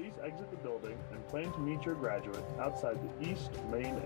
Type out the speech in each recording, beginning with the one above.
Please exit the building and plan to meet your graduate outside the east main.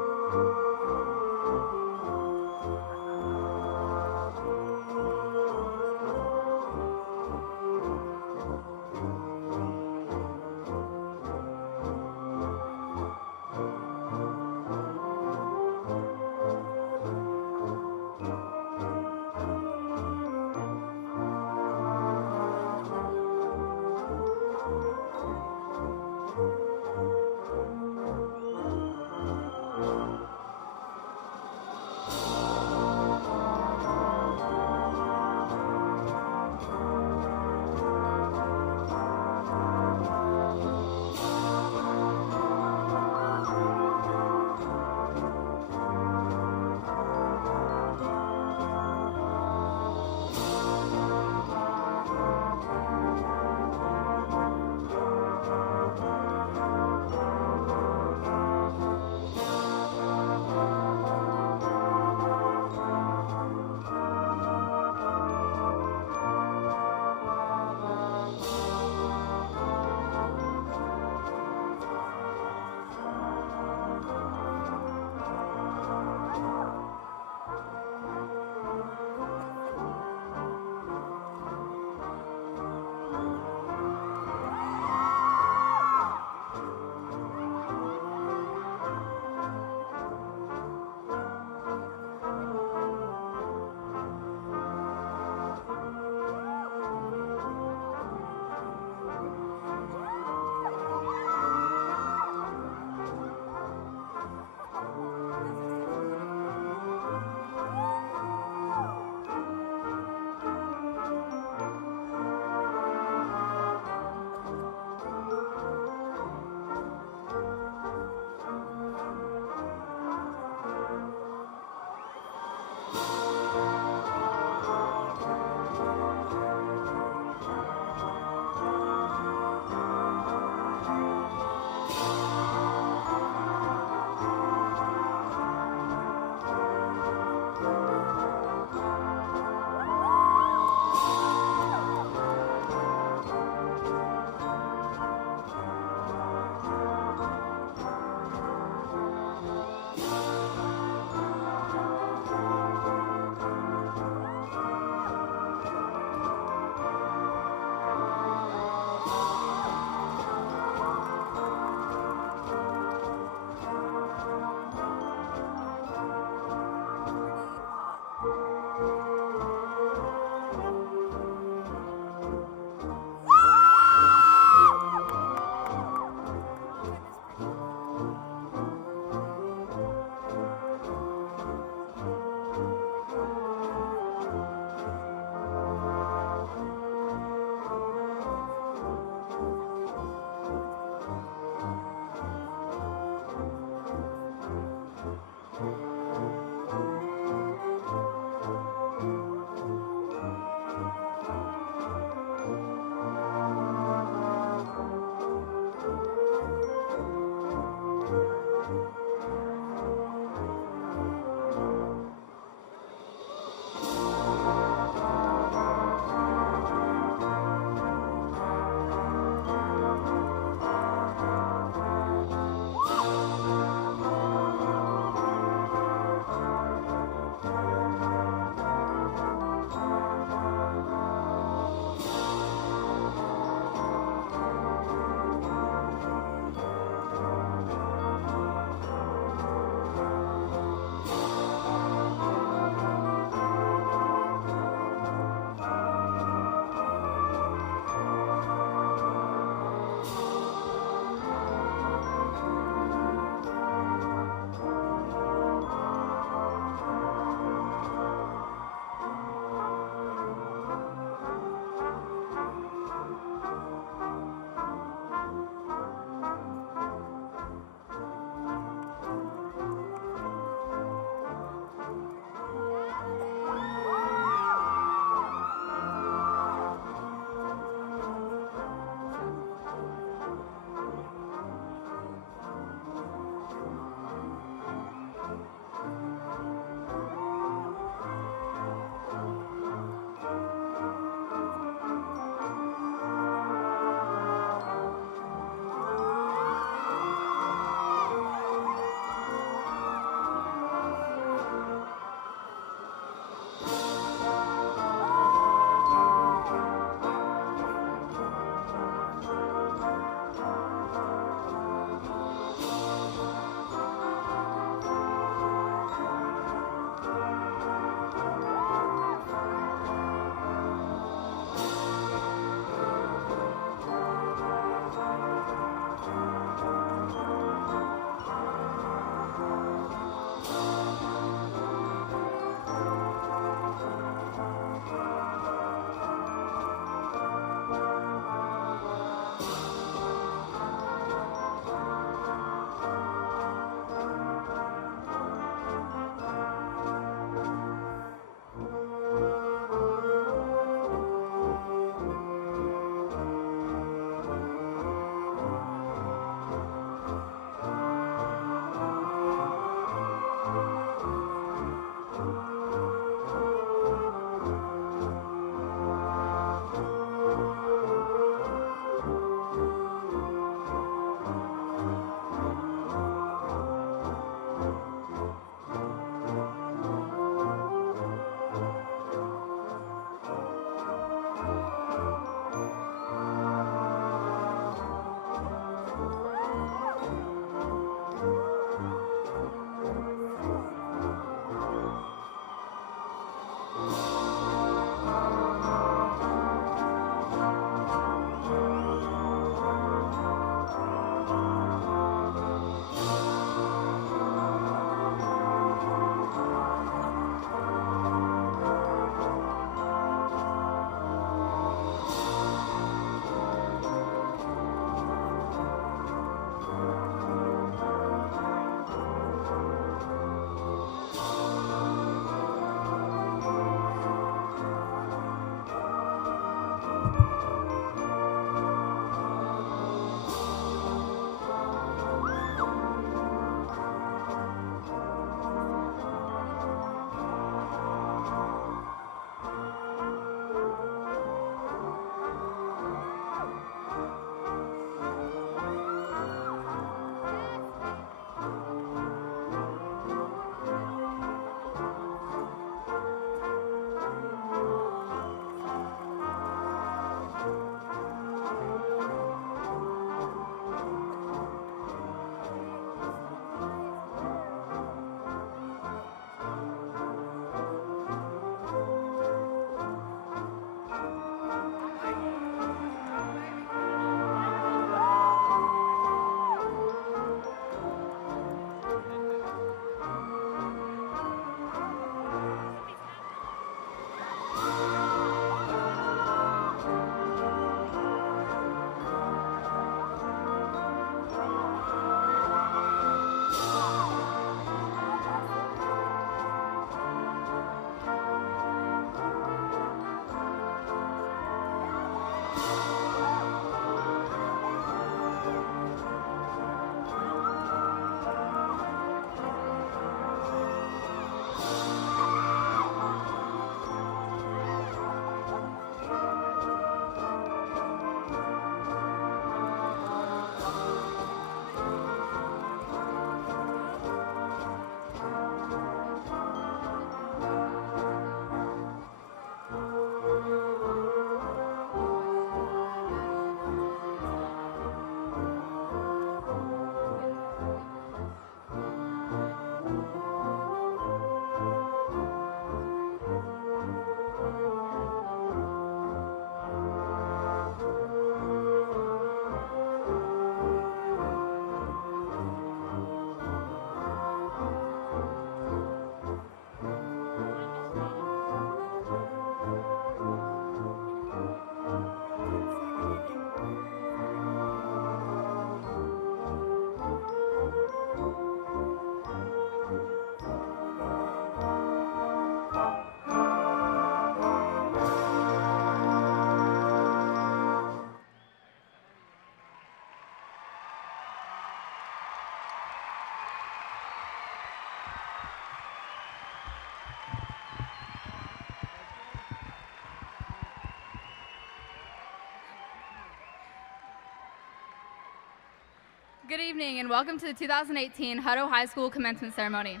Good evening and welcome to the 2018 Hutto High School Commencement Ceremony.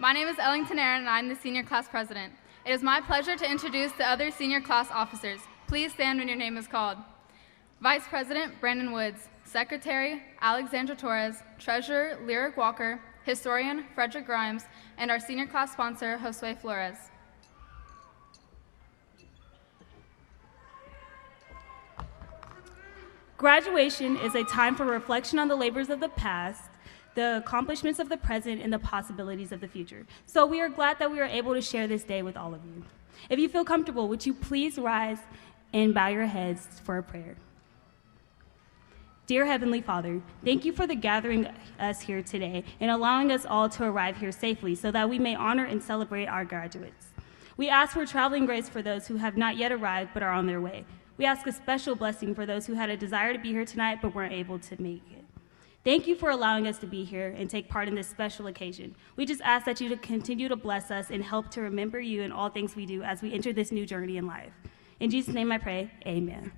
My name is Ellington Aaron and I'm the senior class president. It is my pleasure to introduce the other senior class officers. Please stand when your name is called. Vice President Brandon Woods, Secretary Alexandra Torres, Treasurer Lyric Walker, Historian Frederick Grimes, and our senior class sponsor Josue Flores. Graduation is a time for reflection on the labors of the past, the accomplishments of the present, and the possibilities of the future. So we are glad that we are able to share this day with all of you. If you feel comfortable, would you please rise and bow your heads for a prayer? Dear Heavenly Father, thank you for the gathering us here today and allowing us all to arrive here safely so that we may honor and celebrate our graduates. We ask for traveling grace for those who have not yet arrived but are on their way. We ask a special blessing for those who had a desire to be here tonight but weren't able to make it. Thank you for allowing us to be here and take part in this special occasion. We just ask that you to continue to bless us and help to remember you in all things we do as we enter this new journey in life. In Jesus' name I pray, amen.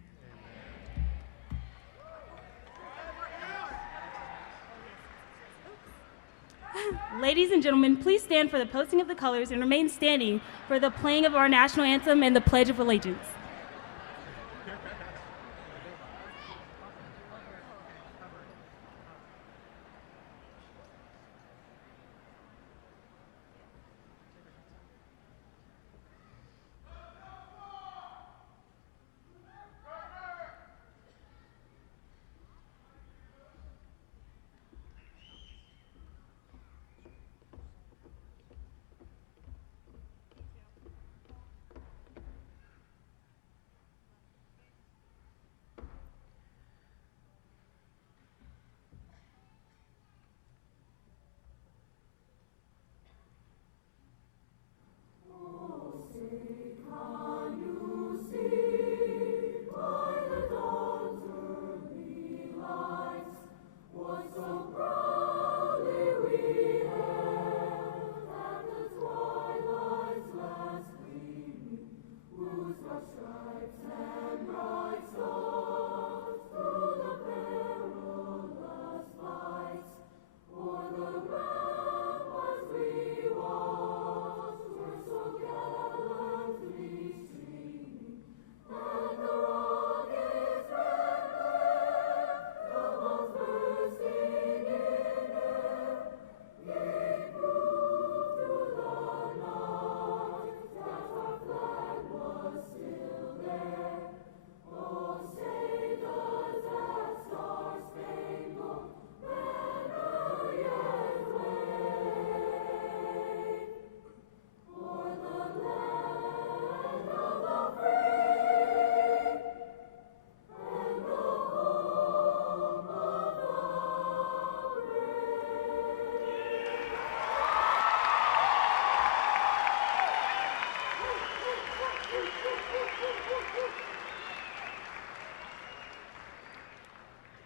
Ladies and gentlemen, please stand for the posting of the colors and remain standing for the playing of our national anthem and the Pledge of Allegiance.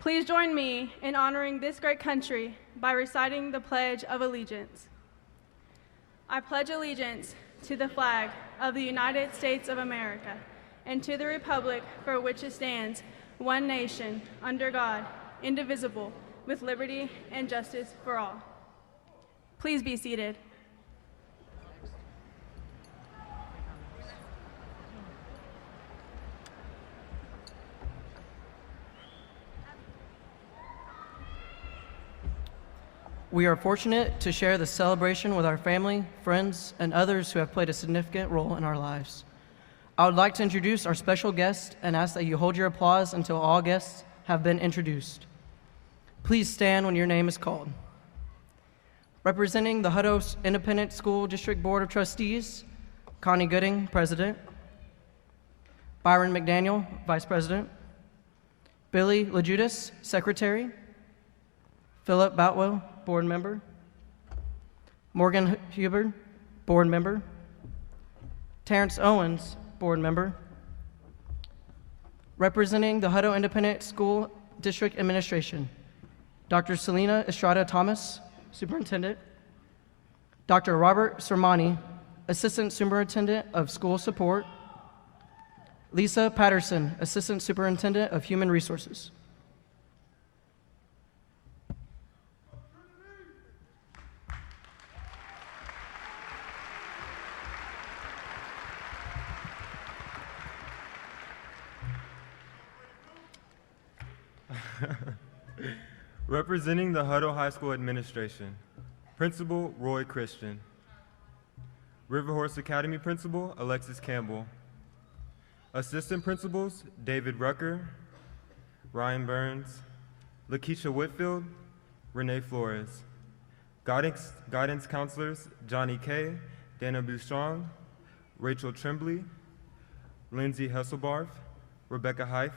Please join me in honoring this great country by reciting the Pledge of Allegiance. I pledge allegiance to the flag of the United States of America and to the republic for which it stands, one nation, under God, indivisible, with liberty and justice for all. Please be seated. We are fortunate to share this celebration with our family, friends, and others who have played a significant role in our lives. I would like to introduce our special guest and ask that you hold your applause until all guests have been introduced. Please stand when your name is called. Representing the Hutto Independent School District Board of Trustees, Connie Gooding, President. Byron McDaniel, Vice President. Billy LaJudas, Secretary. Philip Boutwell, Board Member. Morgan Hubbard, Board Member. Terrence Owens, Board Member. Representing the Hutto Independent School District Administration, Dr. Selena Estrada Thomas, Superintendent. Dr. Robert Sermani, Assistant Superintendent of School Support. Lisa Patterson, Assistant Superintendent of Human Resources. Representing the Hutto High School Administration, Principal Roy Christian. Riverhorse Academy Principal Alexis Campbell. Assistant Principals David Rucker, Ryan Burns, Lakeisha Whitfield, Renee Flores. Guidance Counselors Johnny Kay, Dana Boustrong, Rachel Trembley, Lindsay Hesselbarth, Rebecca Heif,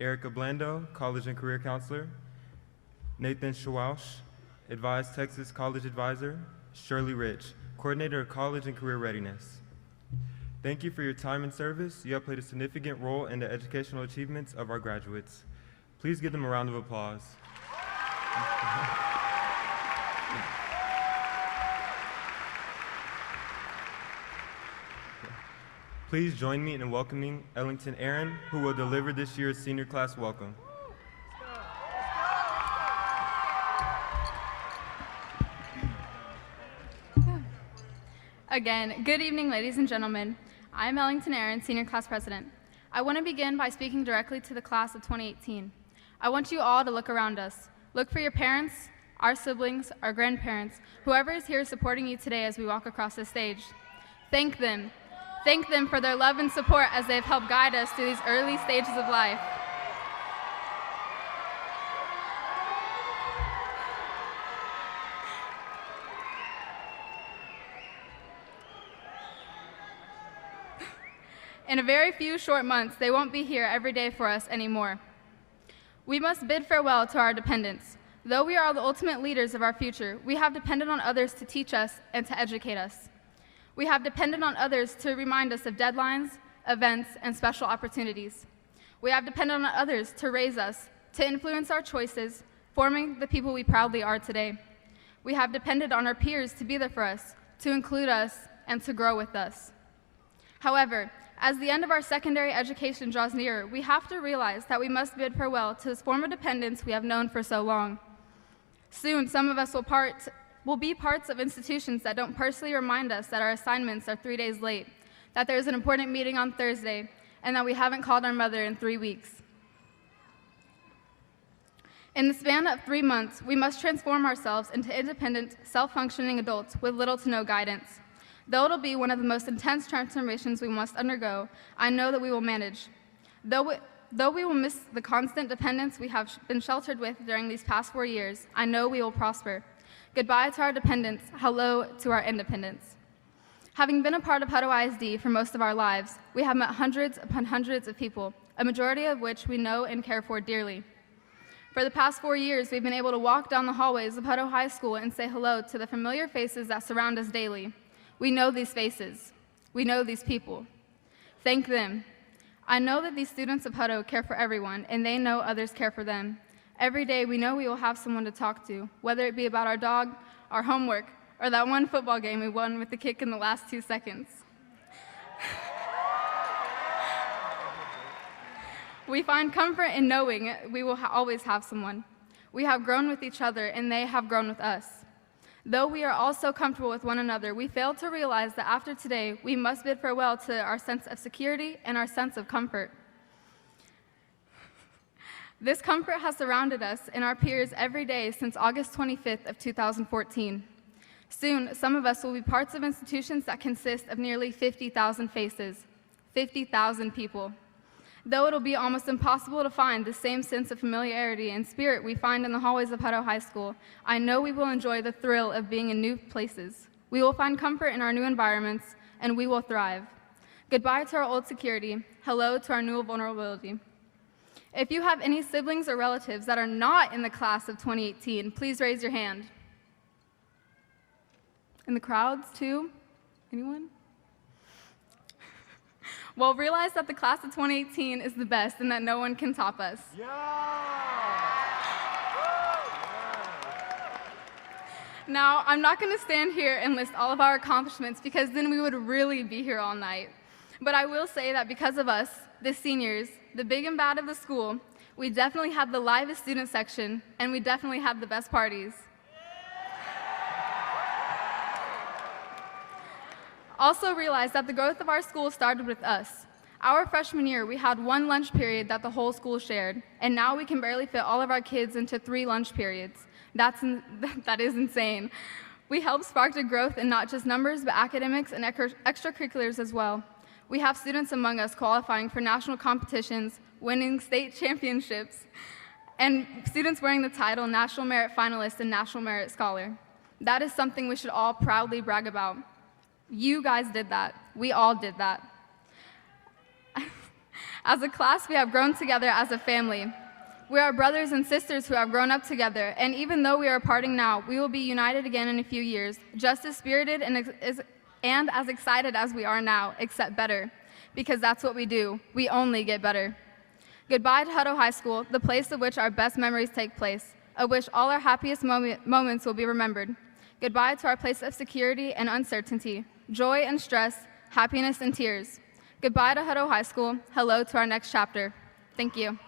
Erica Blando, College and Career Counselor, Nathan Schwausch, Advise Texas College Advisor, Shirley Rich, Coordinator of College and Career Readiness. Thank you for your time and service. You have played a significant role in the educational achievements of our graduates. Please give them a round of applause. Please join me in welcoming Ellington Aaron, who will deliver this year's senior class welcome. Again, good evening, ladies and gentlemen. I'm Ellington Aaron, Senior Class President. I want to begin by speaking directly to the class of 2018. I want you all to look around us. Look for your parents, our siblings, our grandparents, whoever is here supporting you today as we walk across this stage. Thank them. Thank them for their love and support as they've helped guide us through these early stages of life. In a very few short months, they won't be here every day for us anymore. We must bid farewell to our dependents. Though we are the ultimate leaders of our future, we have depended on others to teach us and to educate us. We have depended on others to remind us of deadlines, events, and special opportunities. We have depended on others to raise us, to influence our choices, forming the people we proudly are today. We have depended on our peers to be there for us, to include us, and to grow with us. However, as the end of our secondary education draws nearer, we have to realize that we must bid farewell to this form of dependence we have known for so long. Soon, some of us will be parts of institutions that don't personally remind us that our assignments are 3 days late, that there's an important meeting on Thursday, and that we haven't called our mother in 3 weeks. In the span of 3 months, we must transform ourselves into independent, self-functioning adults with little to no guidance. Though it'll be one of the most intense transformations we must undergo, I know that we will manage. Though we will miss the constant dependence we have been sheltered with during these past 4 years, I know we will prosper. Goodbye to our dependence, hello to our independence. Having been a part of Hutto ISD for most of our lives, we have met hundreds upon hundreds of people, a majority of which we know and care for dearly. For the past 4 years, we've been able to walk down the hallways of Hutto High School and say hello to the familiar faces that surround us daily. We know these faces. We know these people. Thank them. I know that these students of Hutto care for everyone, and they know others care for them. Every day, we know we will have someone to talk to, whether it be about our dog, our homework, or that one football game we won with the kick in the last 2 seconds. We find comfort in knowing we will always have someone. We have grown with each other, and they have grown with us. Though we are all so comfortable with one another, we fail to realize that after today, we must bid farewell to our sense of security and our sense of comfort. This comfort has surrounded us and our peers every day since August 25th of 2014. Soon, some of us will be parts of institutions that consist of nearly 50,000 faces, 50,000 people. Though it'll be almost impossible to find the same sense of familiarity and spirit we find in the hallways of Hutto High School, I know we will enjoy the thrill of being in new places. We will find comfort in our new environments, and we will thrive. Goodbye to our old security. Hello to our new vulnerability. If you have any siblings or relatives that are not in the class of 2018, please raise your hand. In the crowds, too? Anyone? Well, realize that the class of 2018 is the best and that no one can top us. Yeah. Now, I'm not going to stand here and list all of our accomplishments because then we would really be here all night. But I will say that because of us, the seniors, the big and bad of the school, we definitely had the livest student section, and we definitely had the best parties. Also realize that the growth of our school started with us. Our freshman year, we had one lunch period that the whole school shared, and now we can barely fit all of our kids into 3 lunch periods. That is insane. We help spark the growth in not just numbers, but academics and extracurriculars as well. We have students among us qualifying for national competitions, winning state championships, and students wearing the title National Merit Finalist and National Merit Scholar. That is something we should all proudly brag about. You guys did that. We all did that. As a class, we have grown together as a family. We are brothers and sisters who have grown up together, and even though we are parting now, we will be united again in a few years, just as spirited and as excited as we are now, except better, because that's what we do. We only get better. Goodbye to Hutto High School, the place of which our best memories take place, of which all our happiest moments will be remembered. Goodbye to our place of security and uncertainty, joy and stress, happiness and tears. Goodbye to Hutto High School. Hello to our next chapter. Thank you.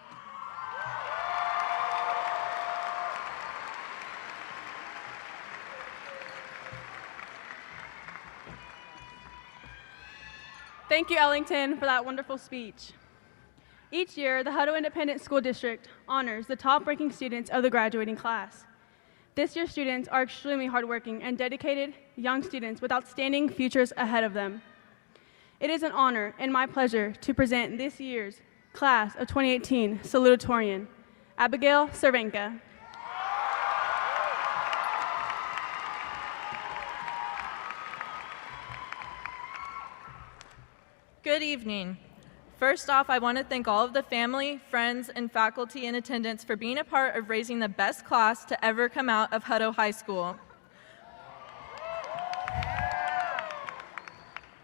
Thank you, Ellington, for that wonderful speech. Each year, the Hutto Independent School District honors the top-ranking students of the graduating class. This year's students are extremely hardworking and dedicated young students with outstanding futures ahead of them. It is an honor and my pleasure to present this year's class of 2018 Salutatorian, Abigail Cervenka. Good evening. First off, I want to thank all of the family, friends, and faculty in attendance for being a part of raising the best class to ever come out of Hutto High School.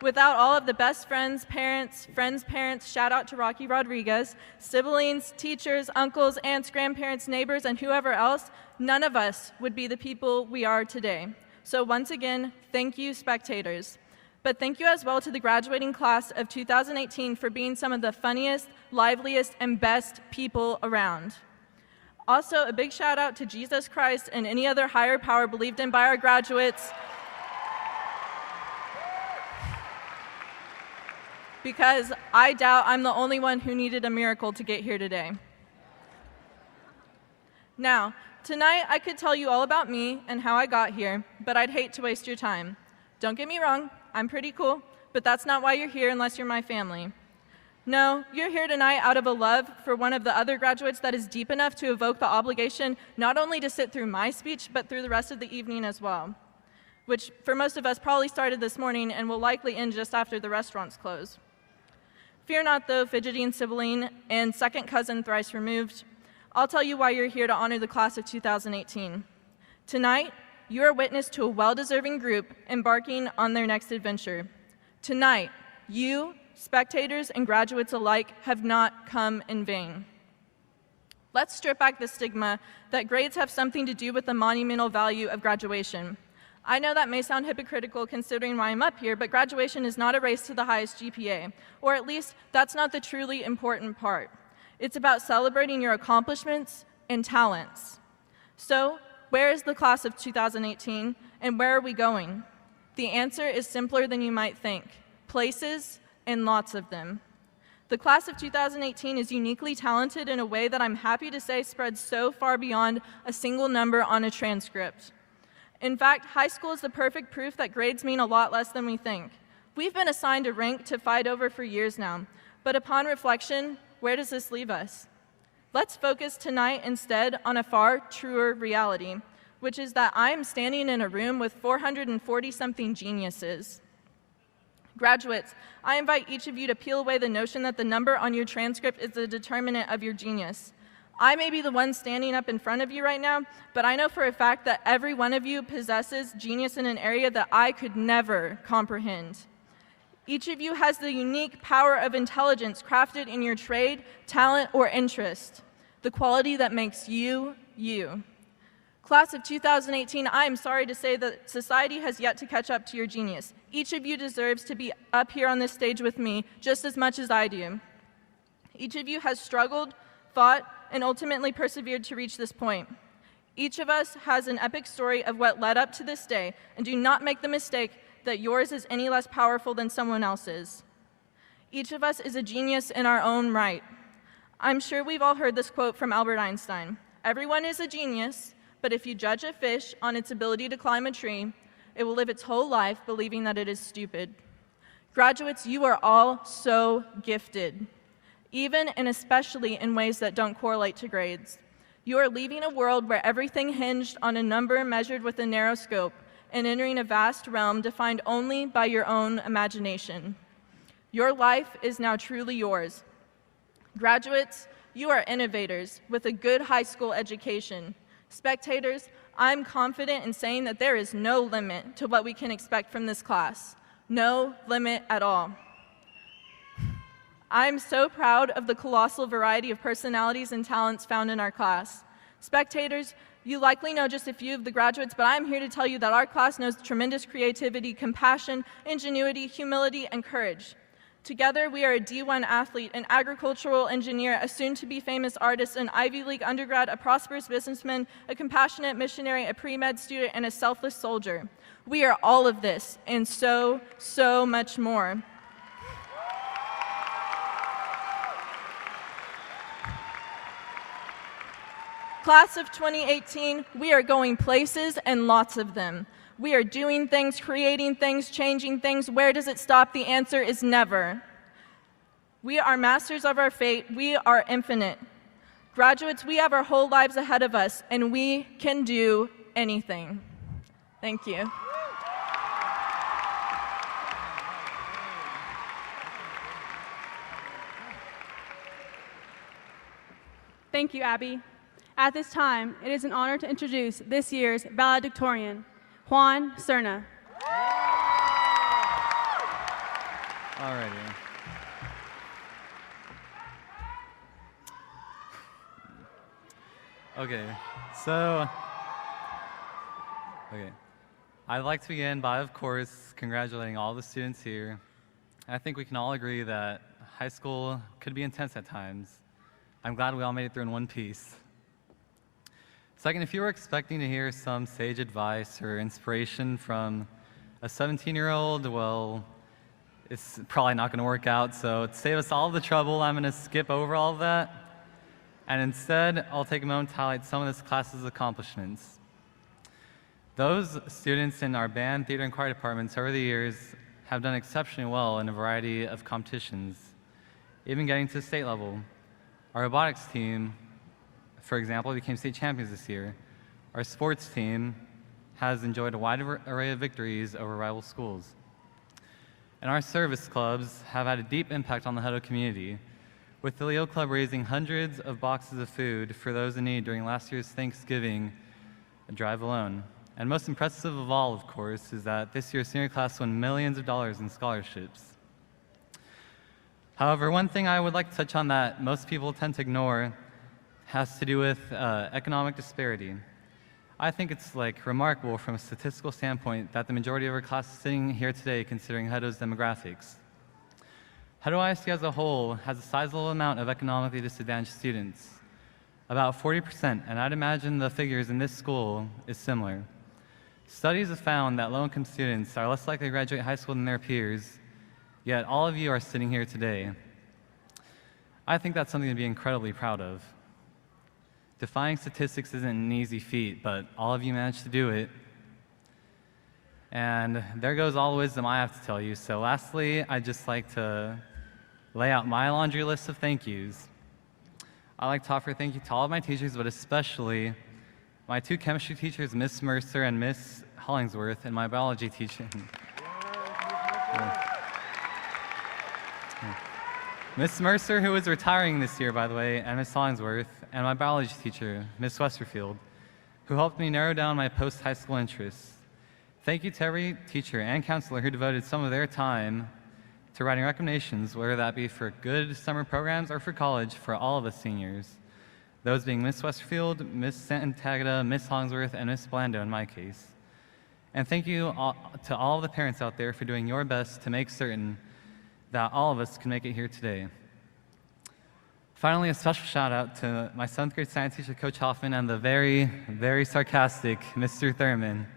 Without all of the best friends, parents, shout out to Rocky Rodriguez, siblings, teachers, uncles, aunts, grandparents, neighbors, and whoever else, none of us would be the people we are today. So once again, thank you, spectators. But thank you as well to the graduating class of 2018 for being some of the funniest, liveliest, and best people around. Also, a big shout out to Jesus Christ and any other higher power believed in by our graduates, because I doubt I'm the only one who needed a miracle to get here today. Now, tonight I could tell you all about me and how I got here, but I'd hate to waste your time. Don't get me wrong, I'm pretty cool, but that's not why you're here unless you're my family. No, you're here tonight out of a love for one of the other graduates that is deep enough to evoke the obligation not only to sit through my speech, but through the rest of the evening as well, which for most of us probably started this morning and will likely end just after the restaurants close. Fear not, though, fidgeting sibling and second cousin thrice removed. I'll tell you why you're here to honor the class of 2018. Tonight, you are witness to a well-deserving group embarking on their next adventure. Tonight, you, spectators and graduates alike, have not come in vain. Let's strip back the stigma that grades have something to do with the monumental value of graduation. I know that may sound hypocritical considering why I'm up here, but graduation is not a race to the highest GPA, or at least that's not the truly important part. It's about celebrating your accomplishments and talents. So, where is the class of 2018, and where are we going? The answer is simpler than you might think. Places, and lots of them. The class of 2018 is uniquely talented in a way that I'm happy to say spreads so far beyond a single number on a transcript. In fact, high school is the perfect proof that grades mean a lot less than we think. We've been assigned a rank to fight over for years now, but upon reflection, where does this leave us? Let's focus tonight instead on a far truer reality, which is that I'm standing in a room with 440-something geniuses. Graduates, I invite each of you to peel away the notion that the number on your transcript is the determinant of your genius. I may be the one standing up in front of you right now, but I know for a fact that every one of you possesses genius in an area that I could never comprehend. Each of you has the unique power of intelligence crafted in your trade, talent, or interest, the quality that makes you, you. Class of 2018, I am sorry to say that society has yet to catch up to your genius. Each of you deserves to be up here on this stage with me just as much as I do. Each of you has struggled, fought, and ultimately persevered to reach this point. Each of us has an epic story of what led up to this day, and do not make the mistake that yours is any less powerful than someone else's. Each of us is a genius in our own right. I'm sure we've all heard this quote from Albert Einstein. Everyone is a genius, but if you judge a fish on its ability to climb a tree, it will live its whole life believing that it is stupid. Graduates, you are all so gifted, even and especially in ways that don't correlate to grades. You are leaving a world where everything hinged on a number measured with a narrow scope and entering a vast realm defined only by your own imagination. Your life is now truly yours. Graduates, you are innovators with a good high school education. Spectators, I'm confident in saying that there is no limit to what we can expect from this class. No limit at all. I'm so proud of the colossal variety of personalities and talents found in our class. Spectators, you likely know just a few of the graduates, but I'm here to tell you that our class knows tremendous creativity, compassion, ingenuity, humility, and courage. Together, we are a D1 athlete, an agricultural engineer, a soon-to-be famous artist, an Ivy League undergrad, a prosperous businessman, a compassionate missionary, a pre-med student, and a selfless soldier. We are all of this, and so, so much more. Class of 2018, we are going places and lots of them. We are doing things, creating things, changing things. Where does it stop? The answer is never. We are masters of our fate. We are infinite. Graduates, we have our whole lives ahead of us, and we can do anything. Thank you. Thank you, Abby. At this time, it is an honor to introduce this year's Valedictorian, Juan Cerna. Alrighty. I'd like to begin by, of course, congratulating all the students here. I think we can all agree that high school could be intense at times. I'm glad we all made it through in one piece. Second, if you were expecting to hear some sage advice or inspiration from a 17-year-old, well, it's probably not going to work out. So to save us all the trouble, I'm going to skip over all of that. And instead, I'll take a moment to highlight some of this class's accomplishments. Those students in our band, theater, and choir departments over the years have done exceptionally well in a variety of competitions, even getting to the state level. Our robotics team, for example, became state champions this year. Our sports team has enjoyed a wide array of victories over rival schools. And our service clubs have had a deep impact on the Hutto community, with the Leo Club raising hundreds of boxes of food for those in need during last year's Thanksgiving drive alone. And most impressive of all, of course, is that this year's senior class won millions of dollars in scholarships. However, one thing I would like to touch on that most people tend to ignore has to do with economic disparity. I think it's remarkable from a statistical standpoint that the majority of our class is sitting here today considering Hutto's demographics. Hutto ISD as a whole has a sizable amount of economically disadvantaged students, about 40%, and I'd imagine the figures in this school is similar. Studies have found that low-income students are less likely to graduate high school than their peers, yet all of you are sitting here today. I think that's something to be incredibly proud of. Defying statistics isn't an easy feat, but all of you managed to do it. And there goes all the wisdom I have to tell you. So lastly, I'd just like to lay out my laundry list of thank yous. I'd like to offer a thank you to all of my teachers, but especially my two chemistry teachers, Miss Mercer and Miss Hollingsworth, and my biology teacher. Miss Mercer, who is retiring this year, by the way, and Miss Hollingsworth, and my biology teacher, Miss Westerfield, who helped me narrow down my post-high school interests. Thank you to every teacher and counselor who devoted some of their time to writing recommendations, whether that be for good summer programs or for college for all of us seniors, those being Miss Westerfield, Miss Santagata, Miss Hollingsworth, and Miss Blando in my case. And thank you to all of the parents out there for doing your best to make certain that all of us can make it here today. Finally, a special shout out to my 7th grade science teacher, Coach Hoffman, and the very, very sarcastic Mr. Thurman.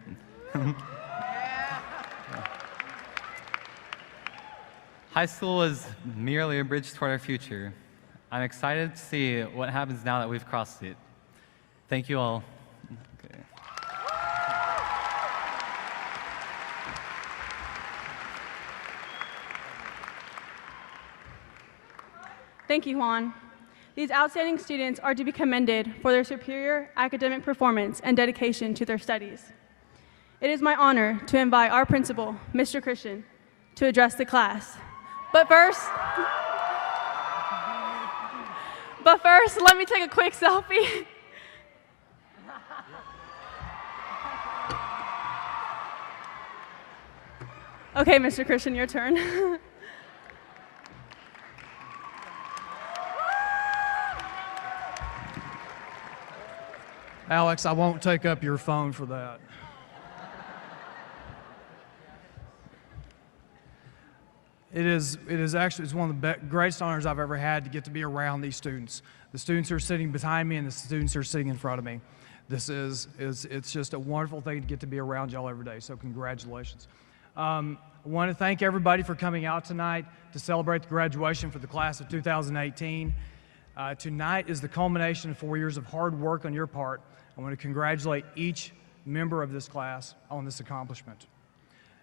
High school is merely a bridge toward our future. I'm excited to see what happens now that we've crossed it. Thank you all. Okay. Thank you, Juan. These outstanding students are to be commended for their superior academic performance and dedication to their studies. It is my honor to invite our principal, Mr. Christian, to address the class. But first, let me take a quick selfie. Okay, Mr. Christian, your turn. Alex, I won't take up your phone for that. It's one of the greatest honors I've ever had to get to be around these students. The students who are sitting behind me and the students who are sitting in front of me. It's just a wonderful thing to get to be around y'all every day, so congratulations. I want to thank everybody for coming out tonight to celebrate the graduation for the class of 2018. Tonight is the culmination of 4 years of hard work on your part. I want to congratulate each member of this class on this accomplishment.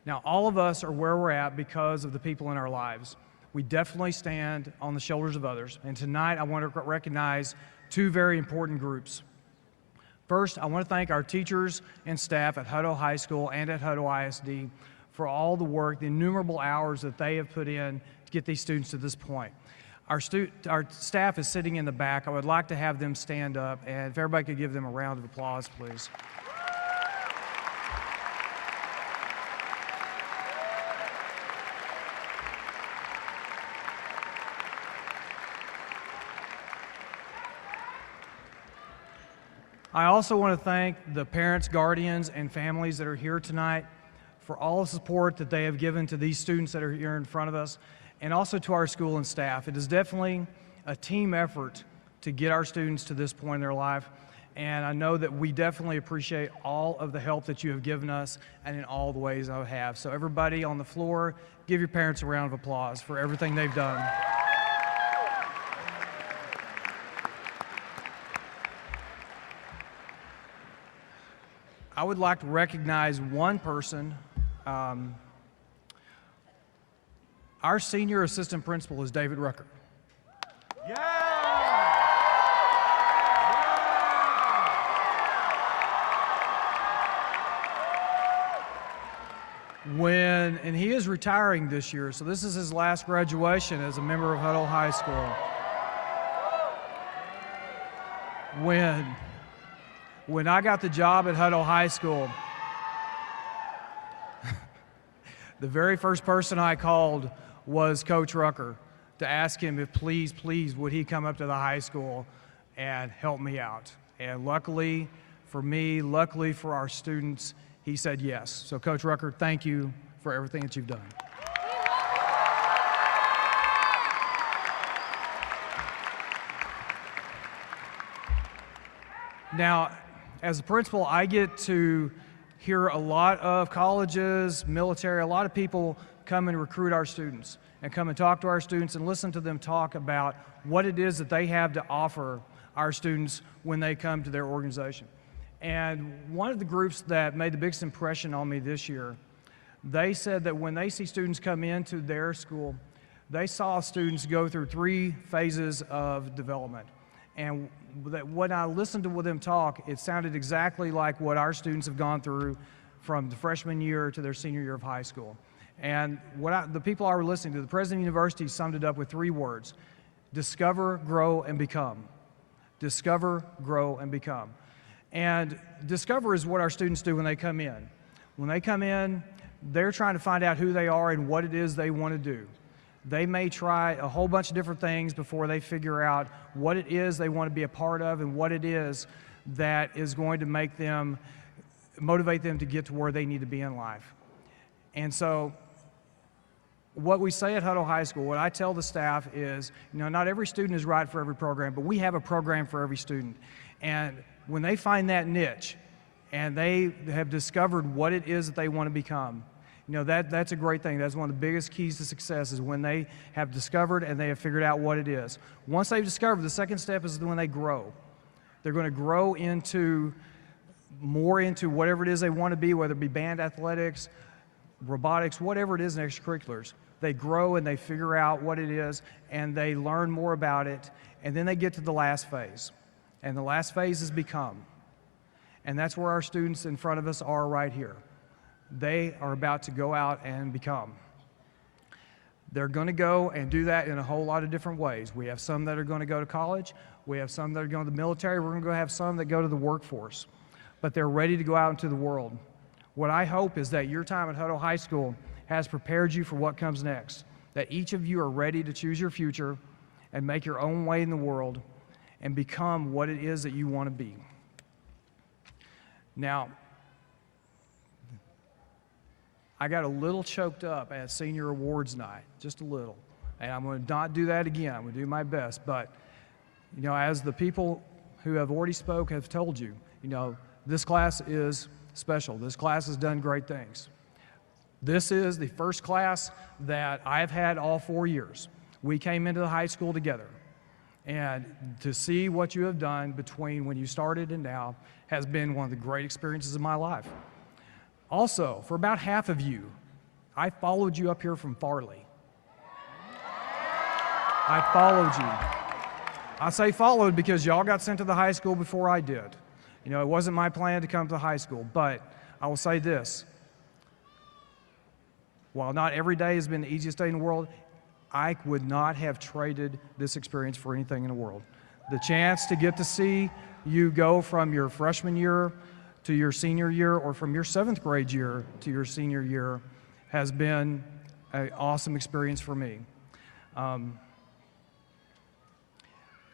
Now, all of us are where we're at because of the people in our lives. We definitely stand on the shoulders of others, and tonight I want to recognize two very important groups. First, I want to thank our teachers and staff at Hutto High School and at Hutto ISD for all the work, the innumerable hours that they have put in to get these students to this point. Our staff is sitting in the back. I would like to have them stand up, and if everybody could give them a round of applause, please. I also want to thank the parents, guardians, and families that are here tonight for all the support that they have given to these students that are here in front of us, and also to our school and staff. It is definitely a team effort to get our students to this point in their life, and I know that we definitely appreciate all of the help that you have given us and in all the ways I have. So everybody on the floor, give your parents a round of applause for everything they've done. I would like to recognize one person. Our senior assistant principal is David Rucker. Yeah! And he is retiring this year, so this is his last graduation as a member of Hutto High School. When I got the job at Hutto High School, the very first person I called was Coach Rucker to ask him if please would he come up to the high school and help me out. And luckily for me, luckily for our students, he said yes. So Coach Rucker, thank you for everything that you've done. Now, as a principal, I get to hear a lot of colleges, military, a lot of people come and recruit our students and come and talk to our students and listen to them talk about what it is that they have to offer our students when they come to their organization. And one of the groups that made the biggest impression on me this year, they said that when they see students come into their school, they saw students go through 3 phases of development. And that when I listened to them talk, it sounded exactly like what our students have gone through from the freshman year to their senior year of high school. And the people I were listening to, the president of the university summed it up with 3 words: discover, grow, and become. Discover, grow, and become. And discover is what our students do when they come in. When they come in, they're trying to find out who they are and what it is they want to do. They may try a whole bunch of different things before they figure out what it is they want to be a part of and what it is that is going to motivate them to get to where they need to be in life. And so what we say at Hutto High School, what I tell the staff is, not every student is right for every program, but we have a program for every student. And when they find that niche and they have discovered what it is that they want to become, That's a great thing. That's one of the biggest keys to success is when they have discovered and they have figured out what it is. Once they've discovered, the second step is when they grow. They're going to grow more into whatever it is they want to be, whether it be band, athletics, robotics, whatever it is in extracurriculars. They grow and they figure out what it is and they learn more about it, and then they get to the last phase. And the last phase is become. And that's where our students in front of us are right here. They are about to go out and become. They're going to go and do that in a whole lot of different ways. We have some that are going to go to college. We have some that are going to the military. We're going to have some that go to the workforce. But they're ready to go out into the world. What I hope is that your time at Hutto High School has prepared you for what comes next, that each of you are ready to choose your future and make your own way in the world and become what it is that you want to be. Now, I got a little choked up at senior awards night, just a little. And I'm going to not do that again. I'm going to do my best. But, as the people who have already spoke have told you, this class is special. This class has done great things. This is the first class that I've had all 4 years. We came into the high school together. And to see what you have done between when you started and now has been one of the great experiences of my life. Also, for about half of you, I followed you up here from Farley. I followed you. I say followed because y'all got sent to the high school before I did. It wasn't my plan to come to high school, but I will say this. While not every day has been the easiest day in the world, I would not have traded this experience for anything in the world. The chance to get to see you go from your freshman year to your senior year, or from your 7th grade year to your senior year, has been an awesome experience for me.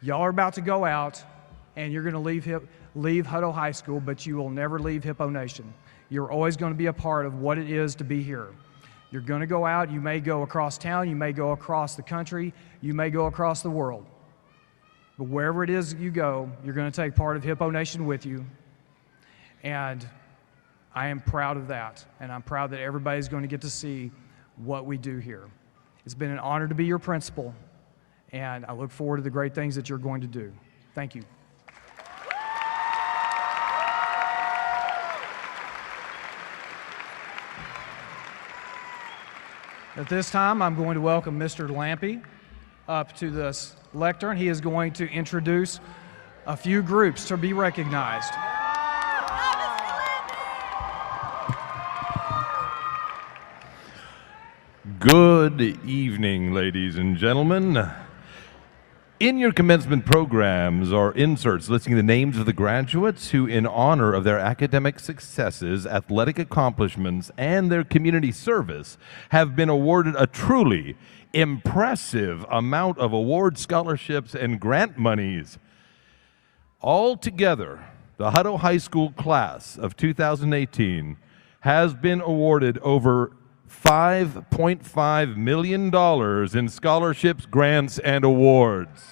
Y'all are about to go out, and you're going to leave Hutto High School, but you will never leave Hippo Nation. You're always going to be a part of what it is to be here. You're going to go out. You may go across town. You may go across the country. You may go across the world. But wherever it is you go, you're going to take part of Hippo Nation with you. And I am proud of that. And I'm proud that everybody's going to get to see what we do here. It's been an honor to be your principal. And I look forward to the great things that you're going to do. Thank you. At this time, I'm going to welcome Mr. Lampy up to this lectern. He is going to introduce a few groups to be recognized. Good evening, ladies and gentlemen. In your commencement programs are inserts listing the names of the graduates who, in honor of their academic successes, athletic accomplishments, and their community service, have been awarded a truly impressive amount of award scholarships and grant monies. Altogether, the Hutto High School class of 2018 has been awarded over $5.5 million in scholarships, grants, and awards.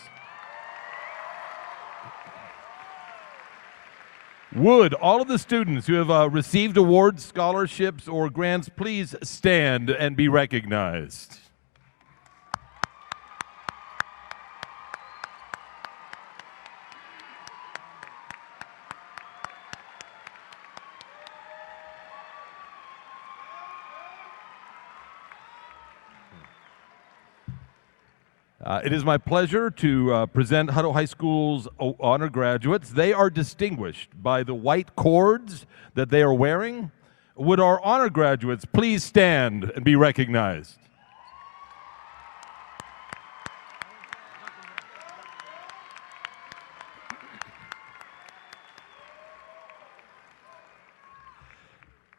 Would all of the students who have received awards, scholarships, or grants please stand and be recognized? It is my pleasure to present Hutto High School's honor graduates. They are distinguished by the white cords that they are wearing. Would our honor graduates please stand and be recognized?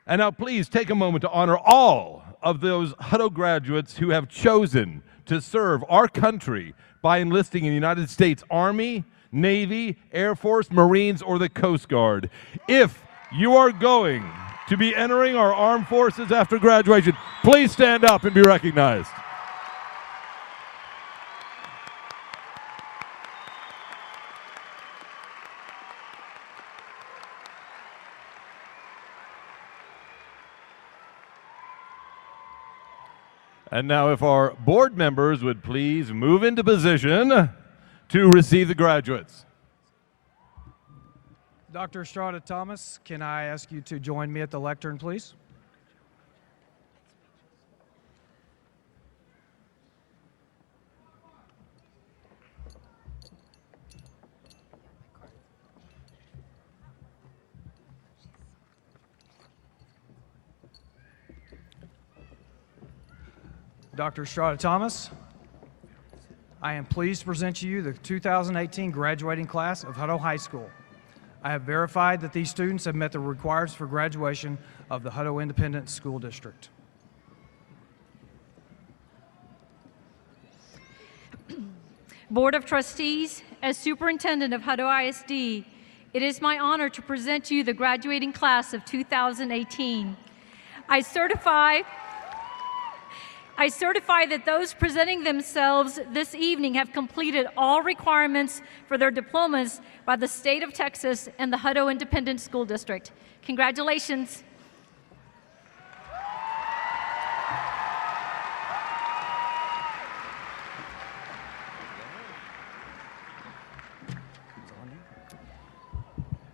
And now please take a moment to honor all of those Hutto graduates who have chosen to serve our country by enlisting in the United States Army, Navy, Air Force, Marines, or the Coast Guard. If you are going to be entering our armed forces after graduation, please stand up and be recognized. And now if our board members would please move into position to receive the graduates. Dr. Estrada Thomas, can I ask you to join me at the lectern, please? Dr. Estrada Thomas, I am pleased to present to you the 2018 graduating class of Hutto High School. I have verified that these students have met the requirements for graduation of the Hutto Independent School District. Board of Trustees, as Superintendent of Hutto ISD, it is my honor to present to you the graduating class of 2018. I certify that those presenting themselves this evening have completed all requirements for their diplomas by the state of Texas and the Hutto Independent School District. Congratulations.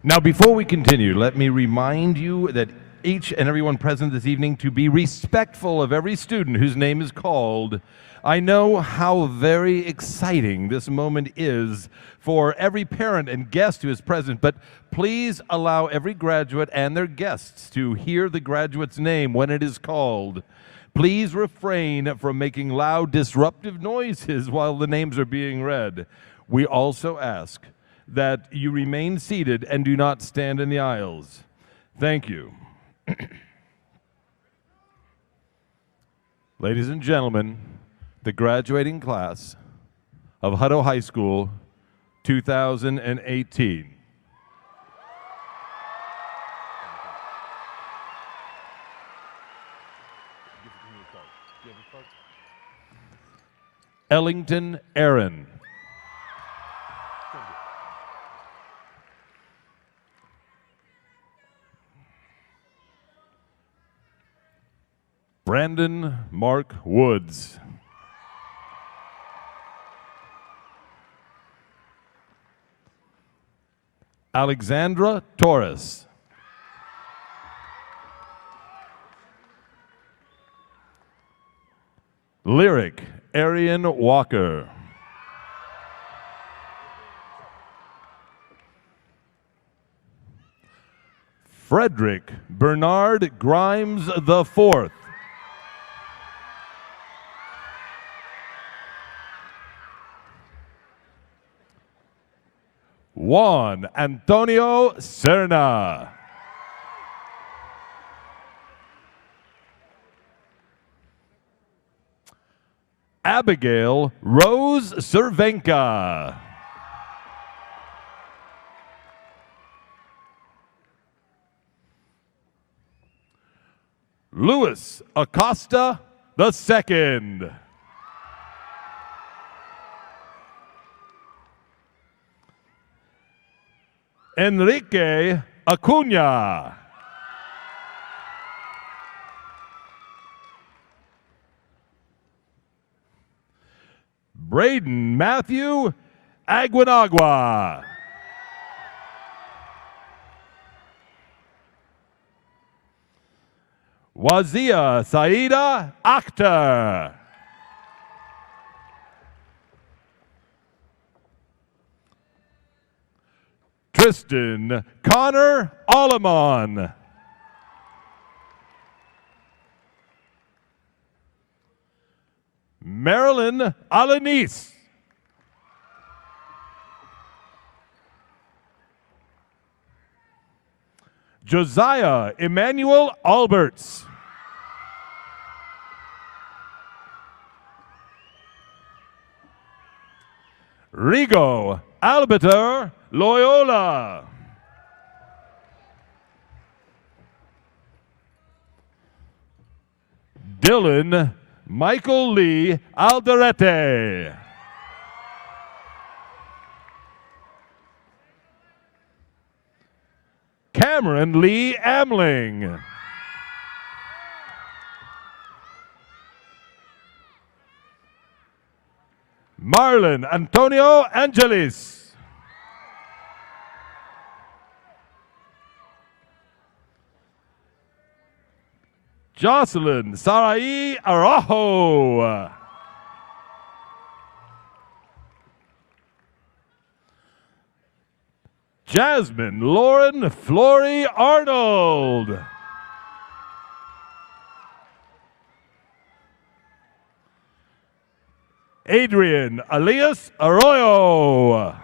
Now, before we continue, let me remind you that each and everyone present this evening to be respectful of every student whose name is called. I know how very exciting this moment is for every parent and guest who is present, but please allow every graduate and their guests to hear the graduate's name when it is called. Please refrain from making loud, disruptive noises while the names are being read. We also ask that you remain seated and do not stand in the aisles. Thank you. Ladies and gentlemen, the graduating class of Hutto High School 2018. Ellington Aaron. Brandon Mark Woods. Alexandra Torres. Lyric Arian Walker. Frederick Bernard Grimes IV. Juan Antonio Serna. Abigail Rose Cervenka. Louis Acosta II. Enrique Acuna. Braden Matthew Aguinagua. Wazia Saida Akhtar. Tristan Connor Alamon. Marilyn Alanis. Josiah Emmanuel Alberts. Rigo Alberter Loyola. Dylan Michael Lee Alderete. Cameron Lee Amling. Marlon Antonio Angelis. Jocelyn Sarai Araujo. Jasmine Lauren Flory Arnold. Adrian Elias Arroyo.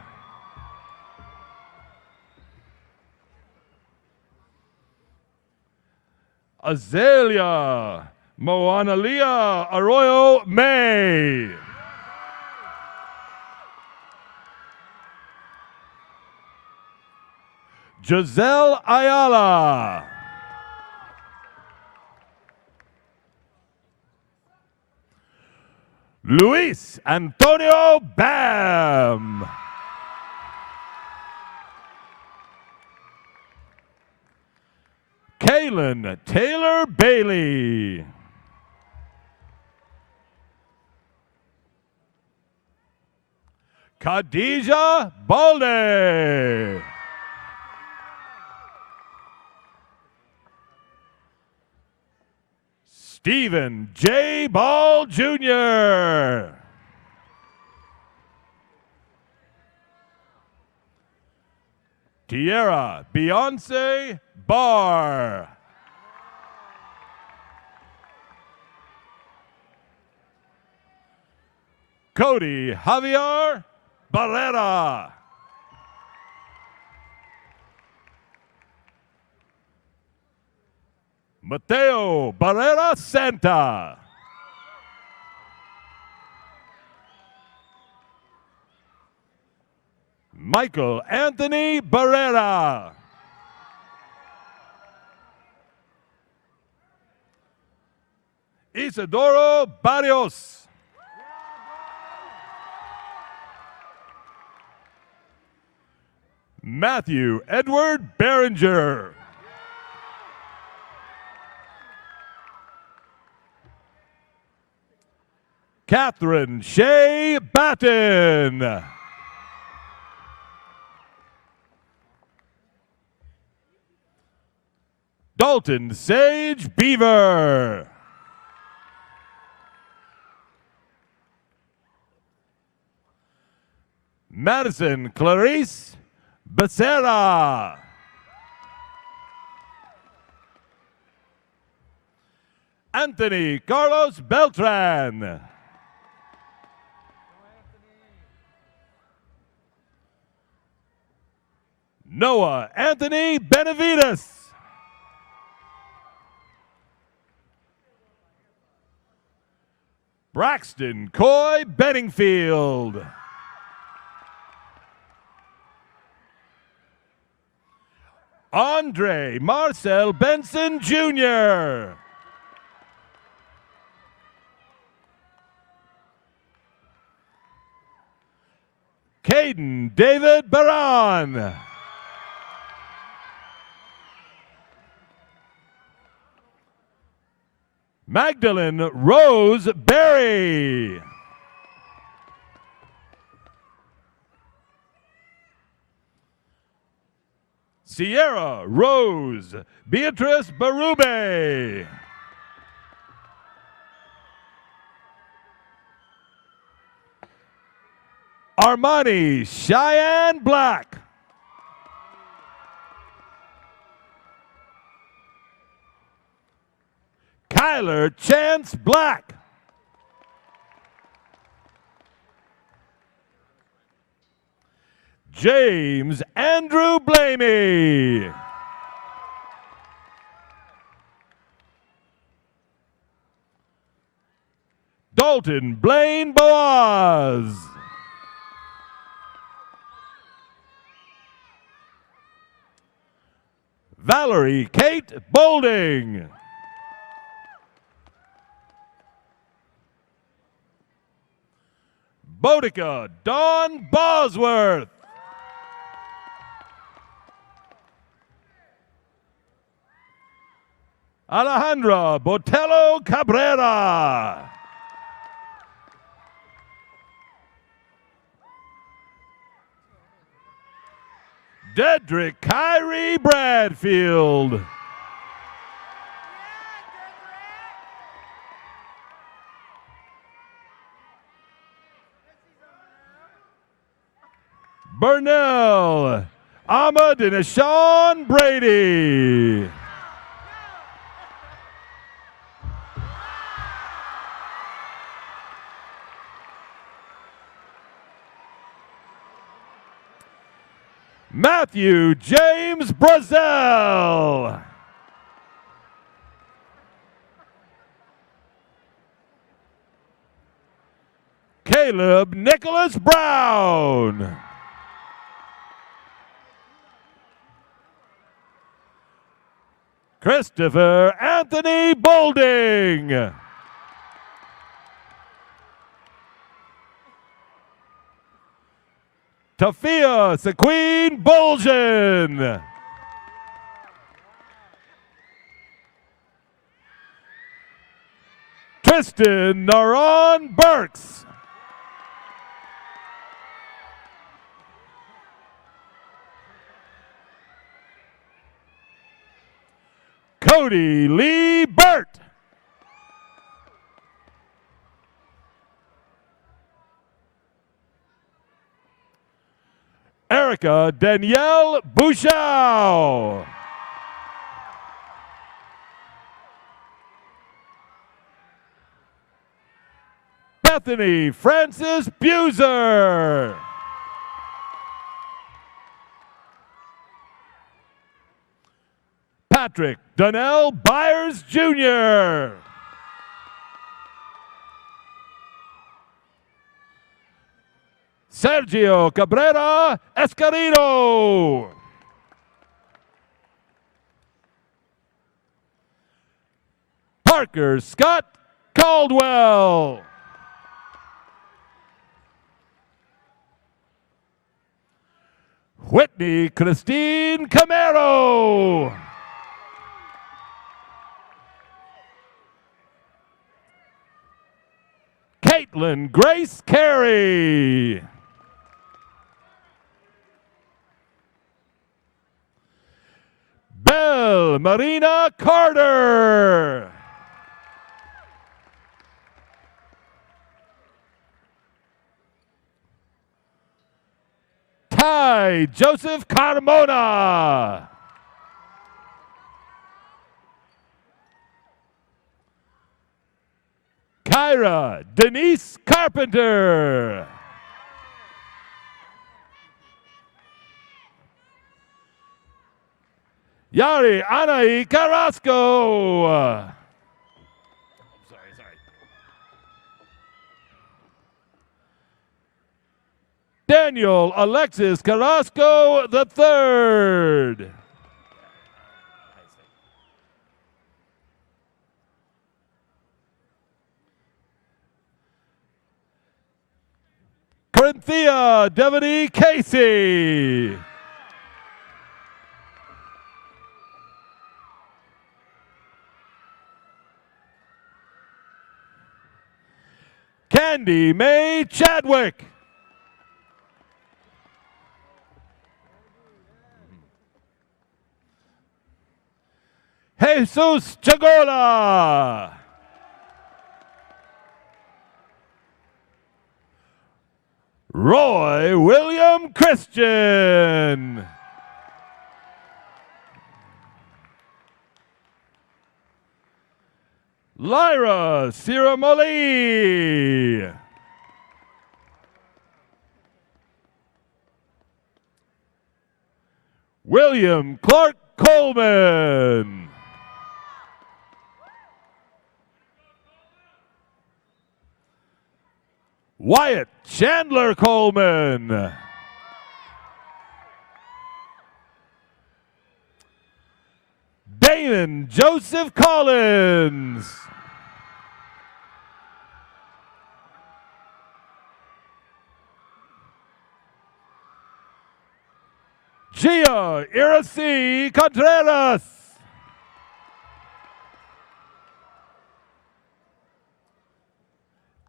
Azalea Moanalia Arroyo May. Giselle Ayala. Luis Antonio Bam. Kaylin Taylor Bailey. Khadija Balde. Stephen J. Ball Jr. Tierra Beyonce Barr. Cody Javier Barrera. Mateo Barrera Santa. Michael Anthony Barrera. Isidoro Barrios. Matthew Edward Behringer. Catherine Shea Batten. Dalton Sage Beaver. Madison Clarice Becerra. Anthony Carlos Beltran. Noah Anthony Benavides. Braxton Coy Benningfield. Andre Marcel Benson Jr. Caden David Baran. Magdalene Rose Berry. Sierra Rose Beatrice Barube. Armani Cheyenne Black. Kyler Chance Black. James Andrew Blamey. Dalton Blaine Boaz. Valerie Kate Bolding. Boudica Dawn Bosworth. Alejandra Botello Cabrera. Dedrick Kyrie Bradfield. Burnell Ahmad and Sean Brady. Matthew James Brazel. Caleb Nicholas Brown. Christopher Anthony Boulding. Tafia Sequeen Bulgen. Tristan Naron Burks. Cody Lee Burt. Erica Danielle Bouchau. Bethany Francis Buser. Patrick Donnell Byers Jr. Sergio Cabrera Escarino. Parker Scott Caldwell. Whitney Christine Camaro. Caitlin Grace Carey. Belle Marina Carter. Ty Joseph Carmona. Kyra Denise Carpenter. Yari Anai Carrasco. Daniel Alexis Carrasco III. Corinthia Devaney Casey. Candy Mae Chadwick. Jesus Chagola. Roy William Christian. Lyra Siramali. William Clark Coleman. Wyatt Chandler Coleman. Damon Joseph Collins. Gia Iracy Contreras.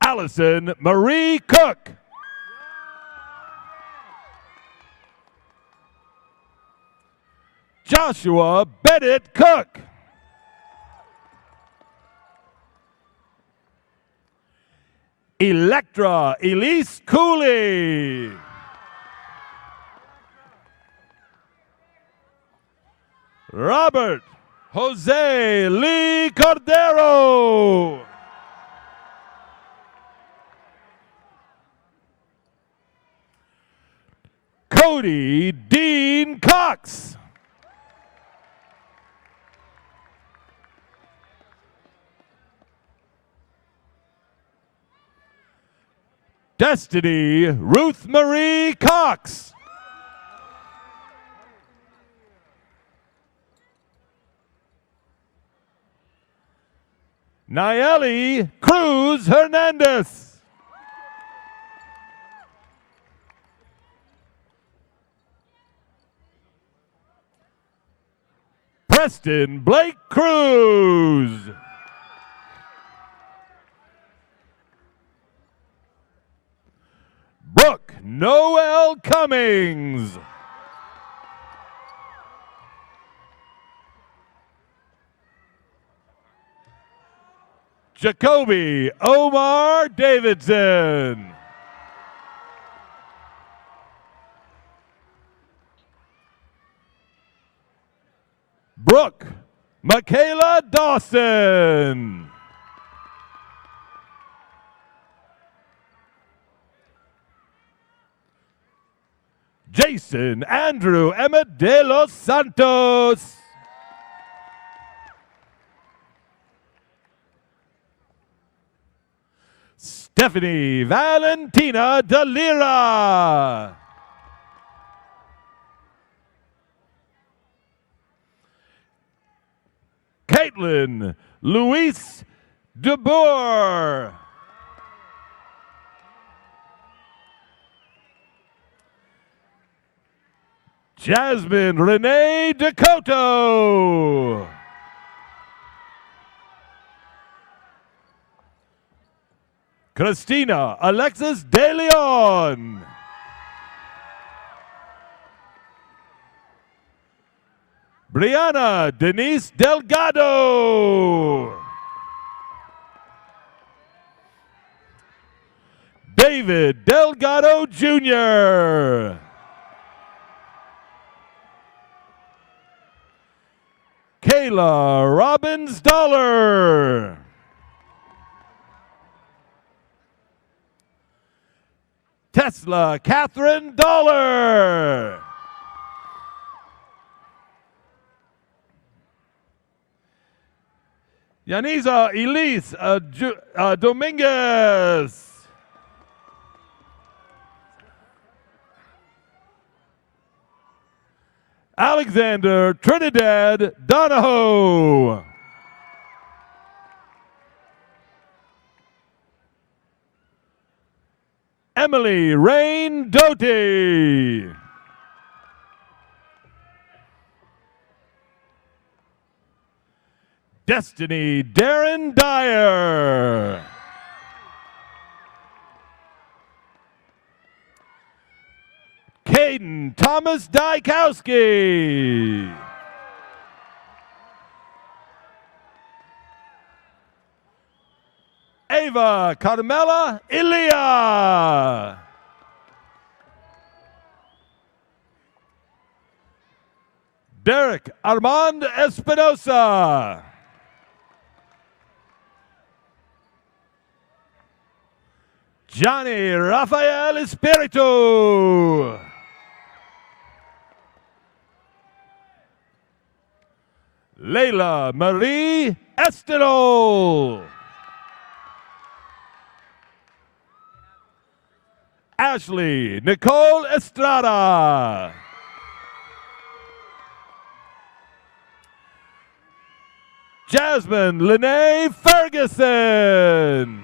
Allison Marie Cook. Joshua Bennett Cook. Electra Elise Cooley. Robert Jose Lee Cordero. Cody Dean Cox. Destiny Ruth Marie Cox. Nayeli Cruz Hernandez. Preston Blake Cruz. Brooke Noel Cummings. Jacoby Omar Davidson. Brooke Michaela Dawson. Jason Andrew Emmett de los Santos. Stephanie Valentina Delira. Caitlin Luis DeBoer. Jasmine Renee Dakota. Christina Alexis De Leon. Brianna Denise Delgado. David Delgado Jr. Kayla Robbins Dollar. Tesla Catherine Dollar. Yaniza Elise Dominguez. Alexander Trinidad Donahoe. Emily Rain Doty. Destiny Darren Dyer. Caden Thomas Dykowski. Ava Carmela Ilia. Derek Armand Espinosa. Johnny Rafael Espiritu. Leila Marie Estinol. Ashley Nicole Estrada. Jasmine Lene Ferguson.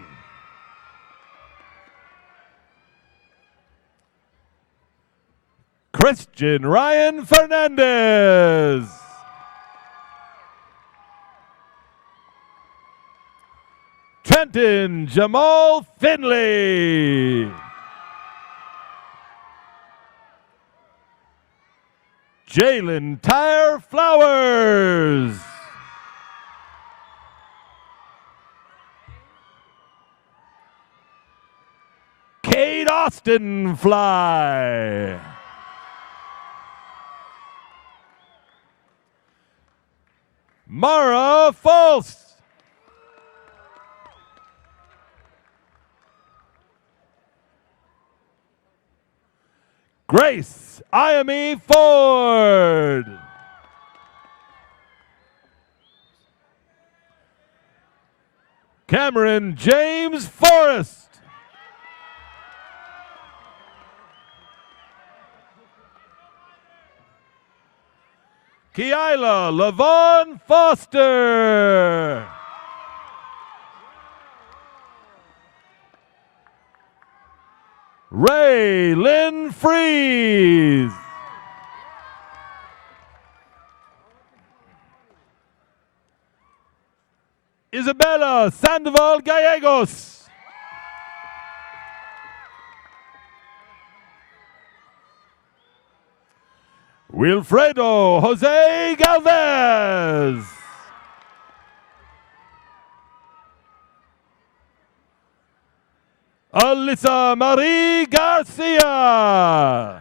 Christian Ryan Fernandez. Trenton Jamal Finley. Jalen Tyre Flowers. Kate Austin Fly. Mara False. Grace Iame Ford. Cameron James Forrest. Kiala Lavon Foster. Ray Lynn Freeze. Isabella Sandoval Gallegos. Wilfredo Jose Galvez. Alyssa Marie Garcia.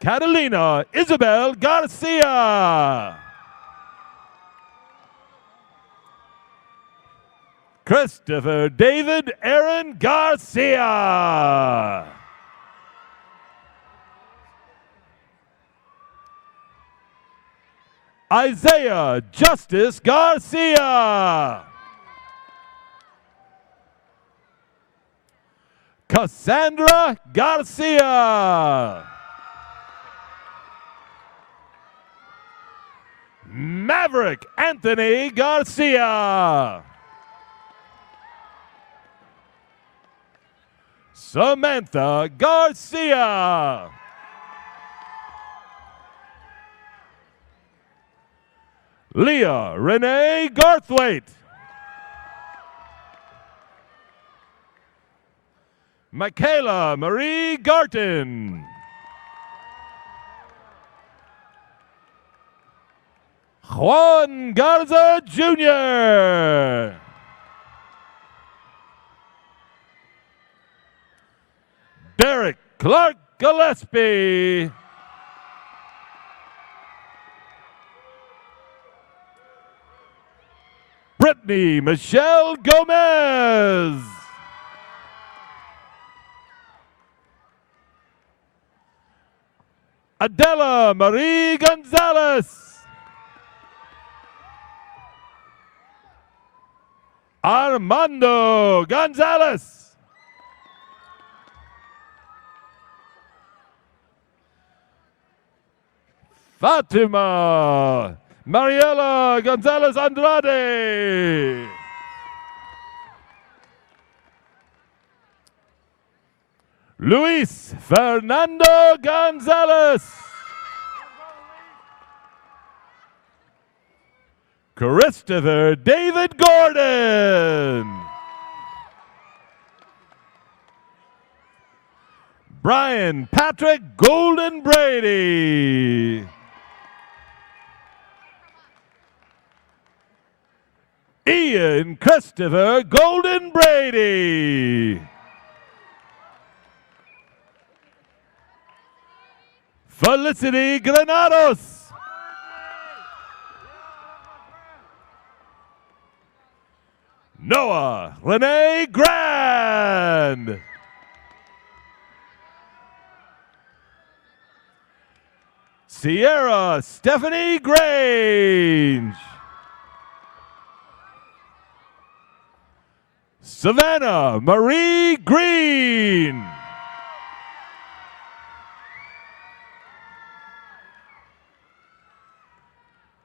Catalina Isabel Garcia. Christopher David Aaron Garcia. Isaiah Justice Garcia. Cassandra Garcia. Maverick Anthony Garcia. Samantha Garcia. Leah Renee Garthwaite. Michaela Marie Garten. Juan Garza Jr. Derek Clark Gillespie. Brittany Michelle Gomez. Adela Marie Gonzalez. Armando Gonzalez. Fatima Mariela Gonzalez Andrade. Luis Fernando Gonzalez. Christopher David Gordon. Brian Patrick Golden Brady. Ian Christopher Golden Brady. Felicity Granados. Noah Renee Grand. Sierra Stephanie Grange. Savannah Marie Green.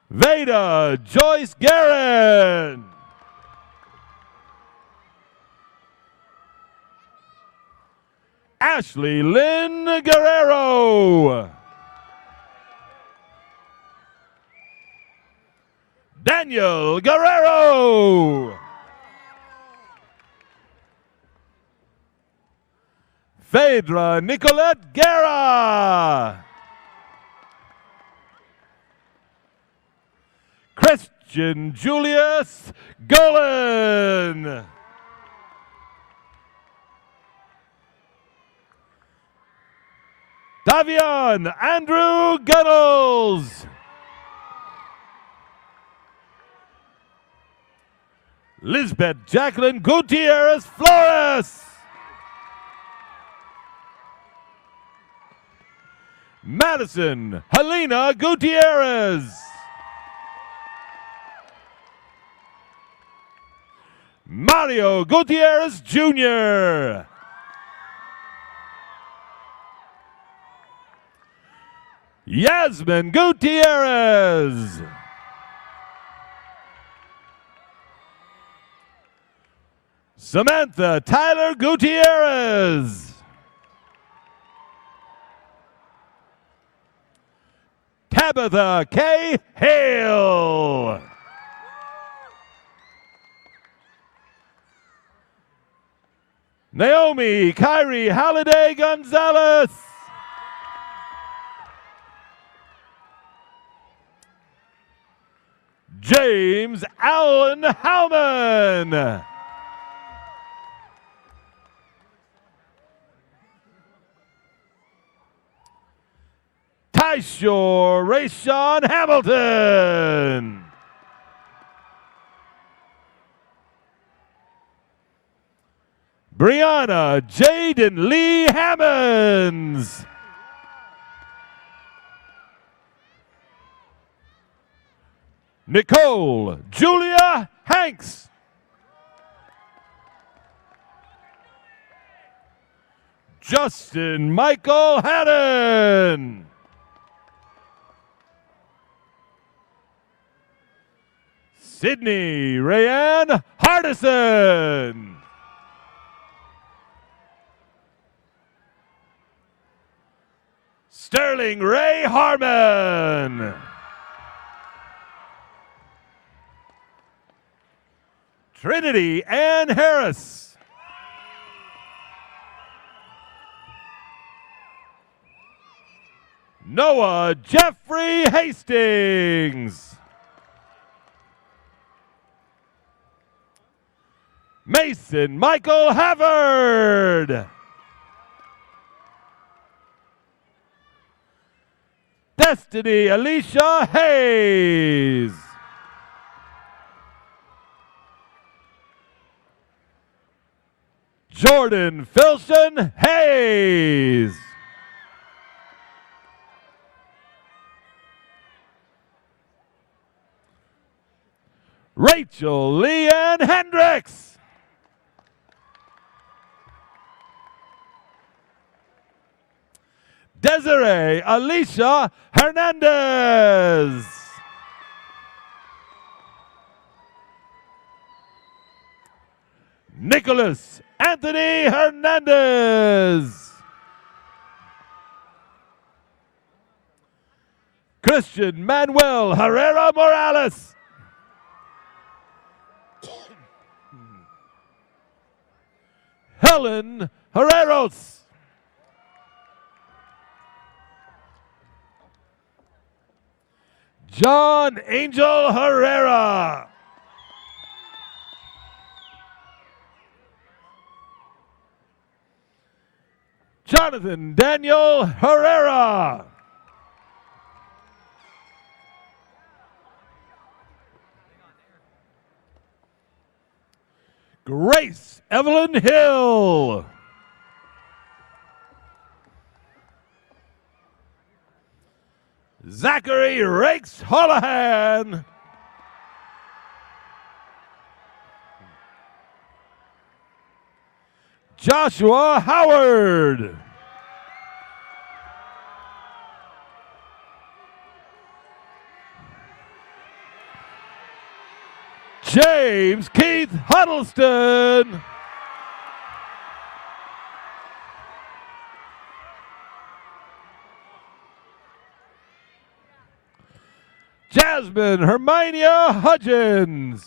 Veda Joyce Guerin. Ashley Lynn Guerrero. Daniel Guerrero. Phaedra Nicolette Guerra. Christian Julius Golan. Davion Andrew Gunnels. Lisbeth Jacqueline Gutierrez Flores. Madison Helena Gutierrez. Mario Gutierrez Jr. Yasmin Gutierrez. Samantha Tyler Gutierrez. Tabitha K. Hale. Naomi Kyrie Halliday Gonzalez. James Allen Howman. Tyshore Rayshawn Hamilton. Brianna Jaden Lee Hammonds. Nicole Julia Hanks. Justin Michael Hannon. Sydney Rayanne Hardison. Sterling Ray Harmon. Trinity Ann Harris. Noah Jeffrey Hastings. Mason Michael Havard. Destiny Alicia Hayes. Jordan Filson Hayes. Rachel Leanne Hendricks. Desiree Alicia Hernandez. Nicholas Anthony Hernandez. Christian Manuel Herrera Morales. Helen Herreros. John Angel Herrera. Jonathan Daniel Herrera. Grace Evelyn Hill. Zachary Rakes Holohan. Joshua Howard. James Keith Huddleston. Jasmine Herminia Hudgens.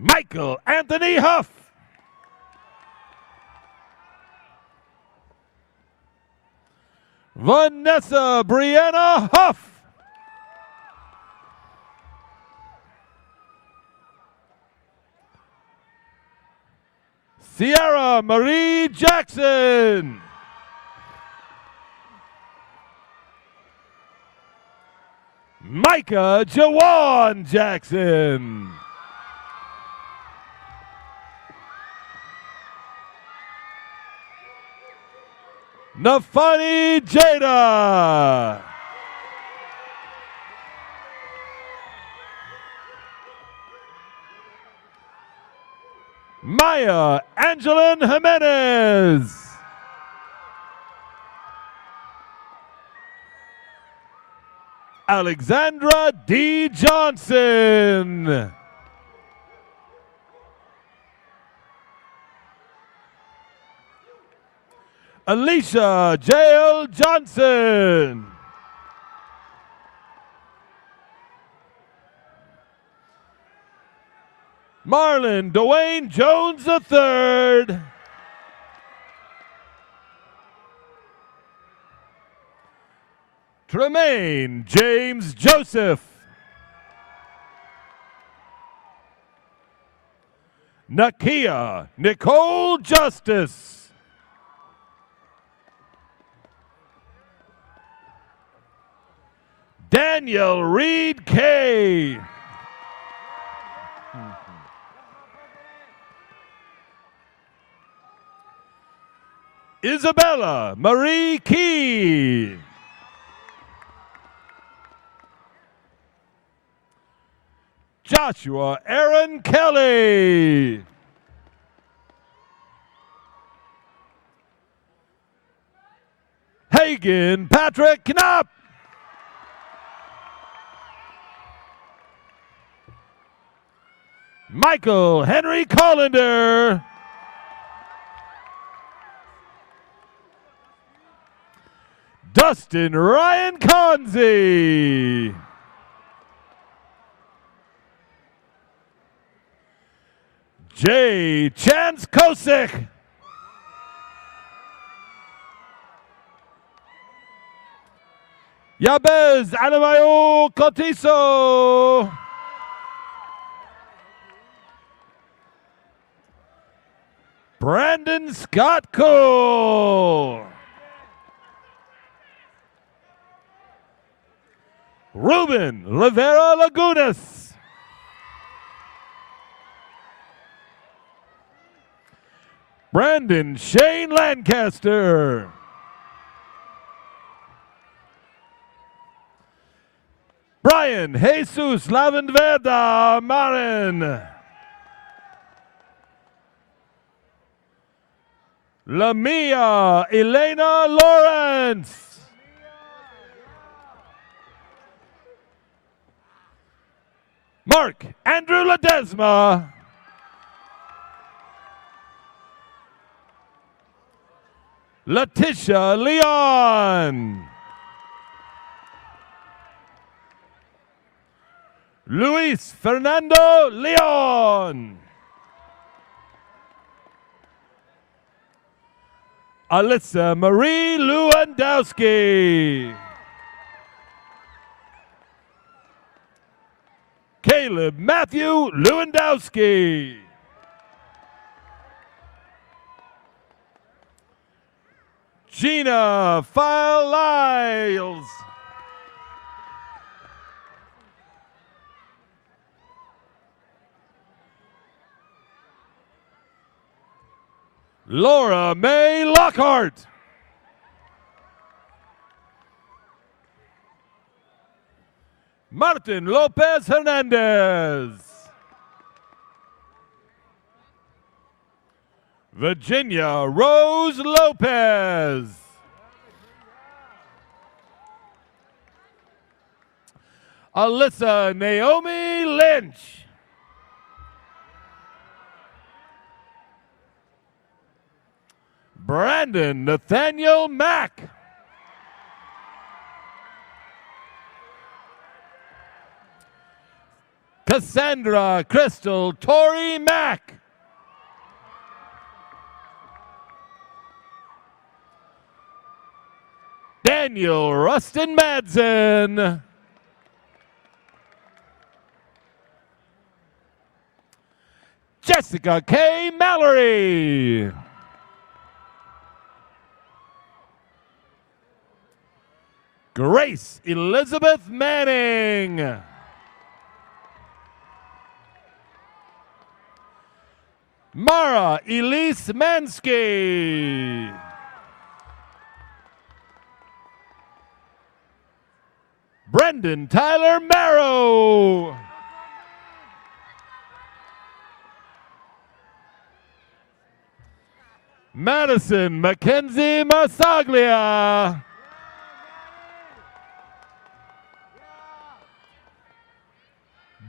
Michael Anthony Huff. Vanessa Brianna Huff. Sierra Marie Jackson. Micah Jawan Jackson. Nafani Jada. Maya Angeline Jimenez. Alexandra D. Johnson. Alicia J.L. Johnson. Marlon Dwayne Jones III. Tremaine James Joseph. Nakia Nicole Justice. Daniel Reed Kay. Isabella Marie Key. Joshua Aaron Kelly. Hagen Patrick Knapp. Michael Henry Collender. Dustin Ryan Conzi. Jay Chance Kosick. Yabez Adamayo Cotiso. Brandon Scott Cole. Ruben Rivera Lagunas. Brandon Shane Lancaster. Brian Jesus Lavendverda Marin. Lamia Elena Lawrence. Mark Andrew Ledesma. Letitia Leon. Luis Fernando Leon. Alyssa Marie Lewandowski. Caleb Matthew Lewandowski. Gina File Lyles. Laura May Lockhart. Martin Lopez Hernandez. Virginia Rose Lopez. Alyssa Naomi Lynch. Brandon Nathaniel Mack. Cassandra Crystal Tori Mack. Daniel Rustin Madsen. Jessica K. Mallory. Grace Elizabeth Manning. Mara Elise Mansky. Brendan Tyler Marrow. Madison Mackenzie Masaglia.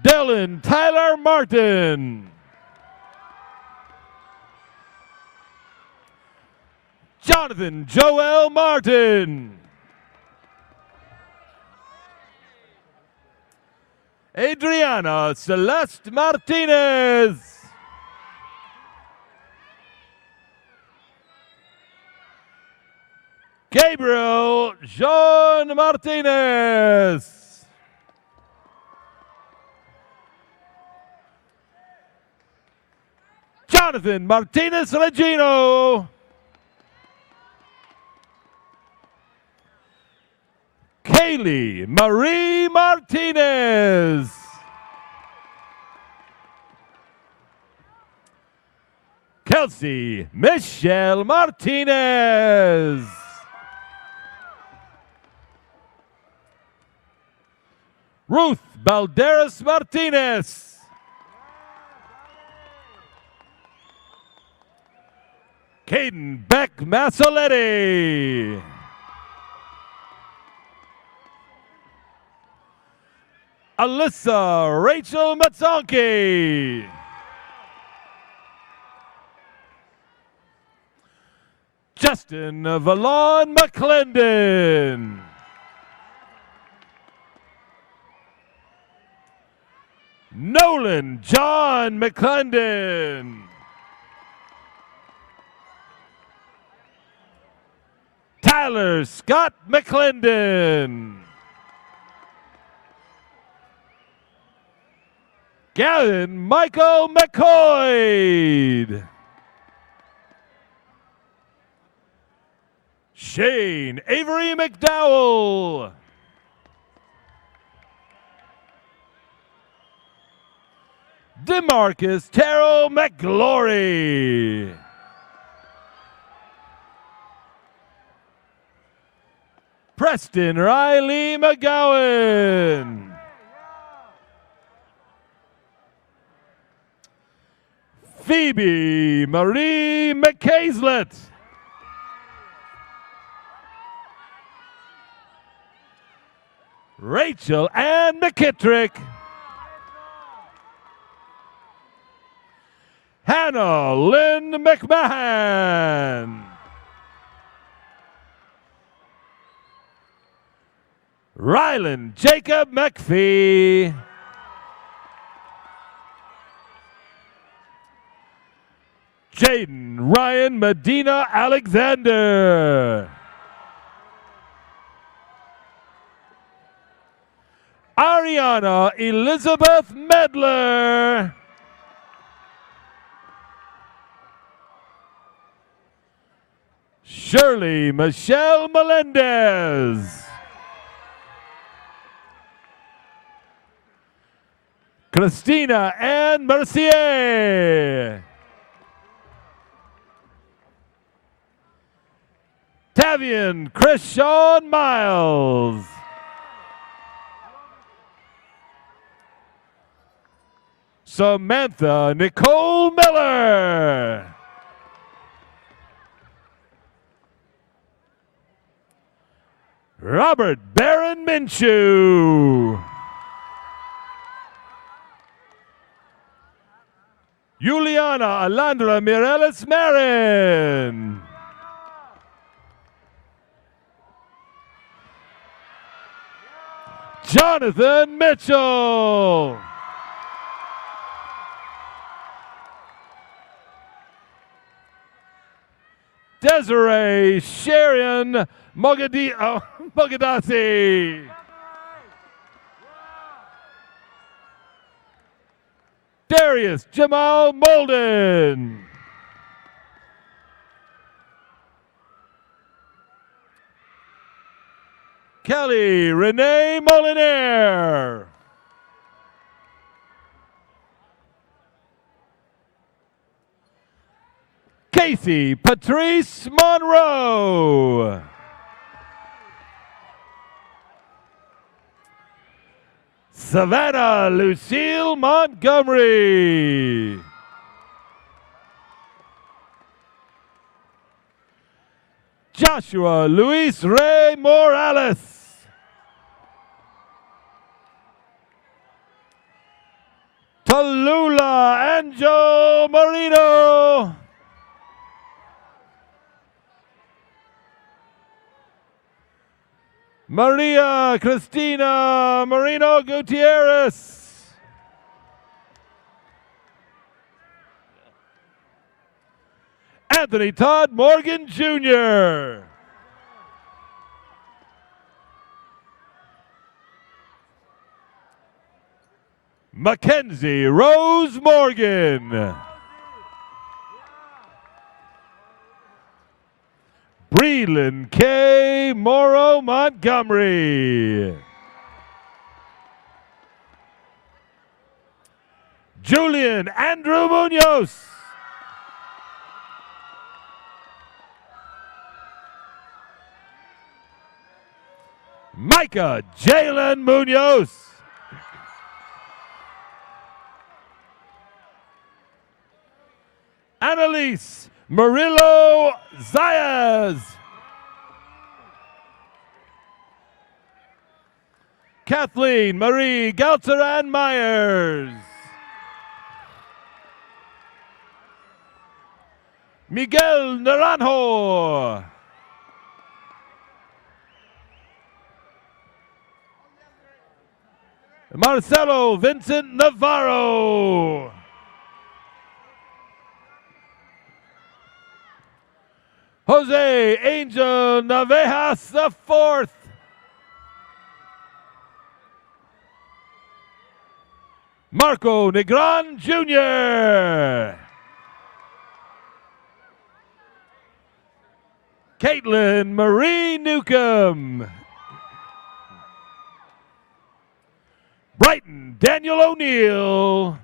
Dylan Tyler Martin. Jonathan Joel Martin. Adriana Celeste Martinez. Gabriel Jean Martinez. Jonathan Martinez Regino. Kaylee Marie Martinez. Kelsey Michelle Martinez. Ruth Balderas Martinez. Caden Beck Massoletti. Alyssa Rachel Matsonki. Justin Valon McClendon. Nolan John McClendon. Tyler Scott McClendon. Gavin Michael McCoy. Shane Avery McDowell. DeMarcus Terrell McGlory. Preston Riley McGowan. Phoebe Marie McCaislet. Rachel Ann McKittrick. Hannah Lynn McMahon. Rylan Jacob McPhee. Jaden Ryan Medina Alexander. Ariana Elizabeth Medler. Shirley Michelle Melendez. Christina Ann Mercier. Tavian Christian Miles. Samantha Nicole Miller. Robert Barron Minshew. Juliana Alandra Mireles Marin. Jonathan Mitchell. Desiree Sharon Mogadasi. Darius Jamal Molden. Kelly Renee Molinaire. Casey Patrice Monroe. Savannah Lucille Montgomery. Joshua Luis Ray Morales. Tallulah Angel Marino. Maria Cristina Marino Gutierrez. Anthony Todd Morgan Jr. Mackenzie Rose Morgan. Breland K. Morrow Montgomery. Julian Andrew Munoz. Micah Jalen Munoz. Annalise Murillo Zayas. Kathleen Marie Galteran Myers. Miguel Naranjo. Marcelo Vincent Navarro. Jose Angel Navejas IV. Marco Negron Jr. Caitlin Marie Newcomb. Brighton Daniel O'Neill.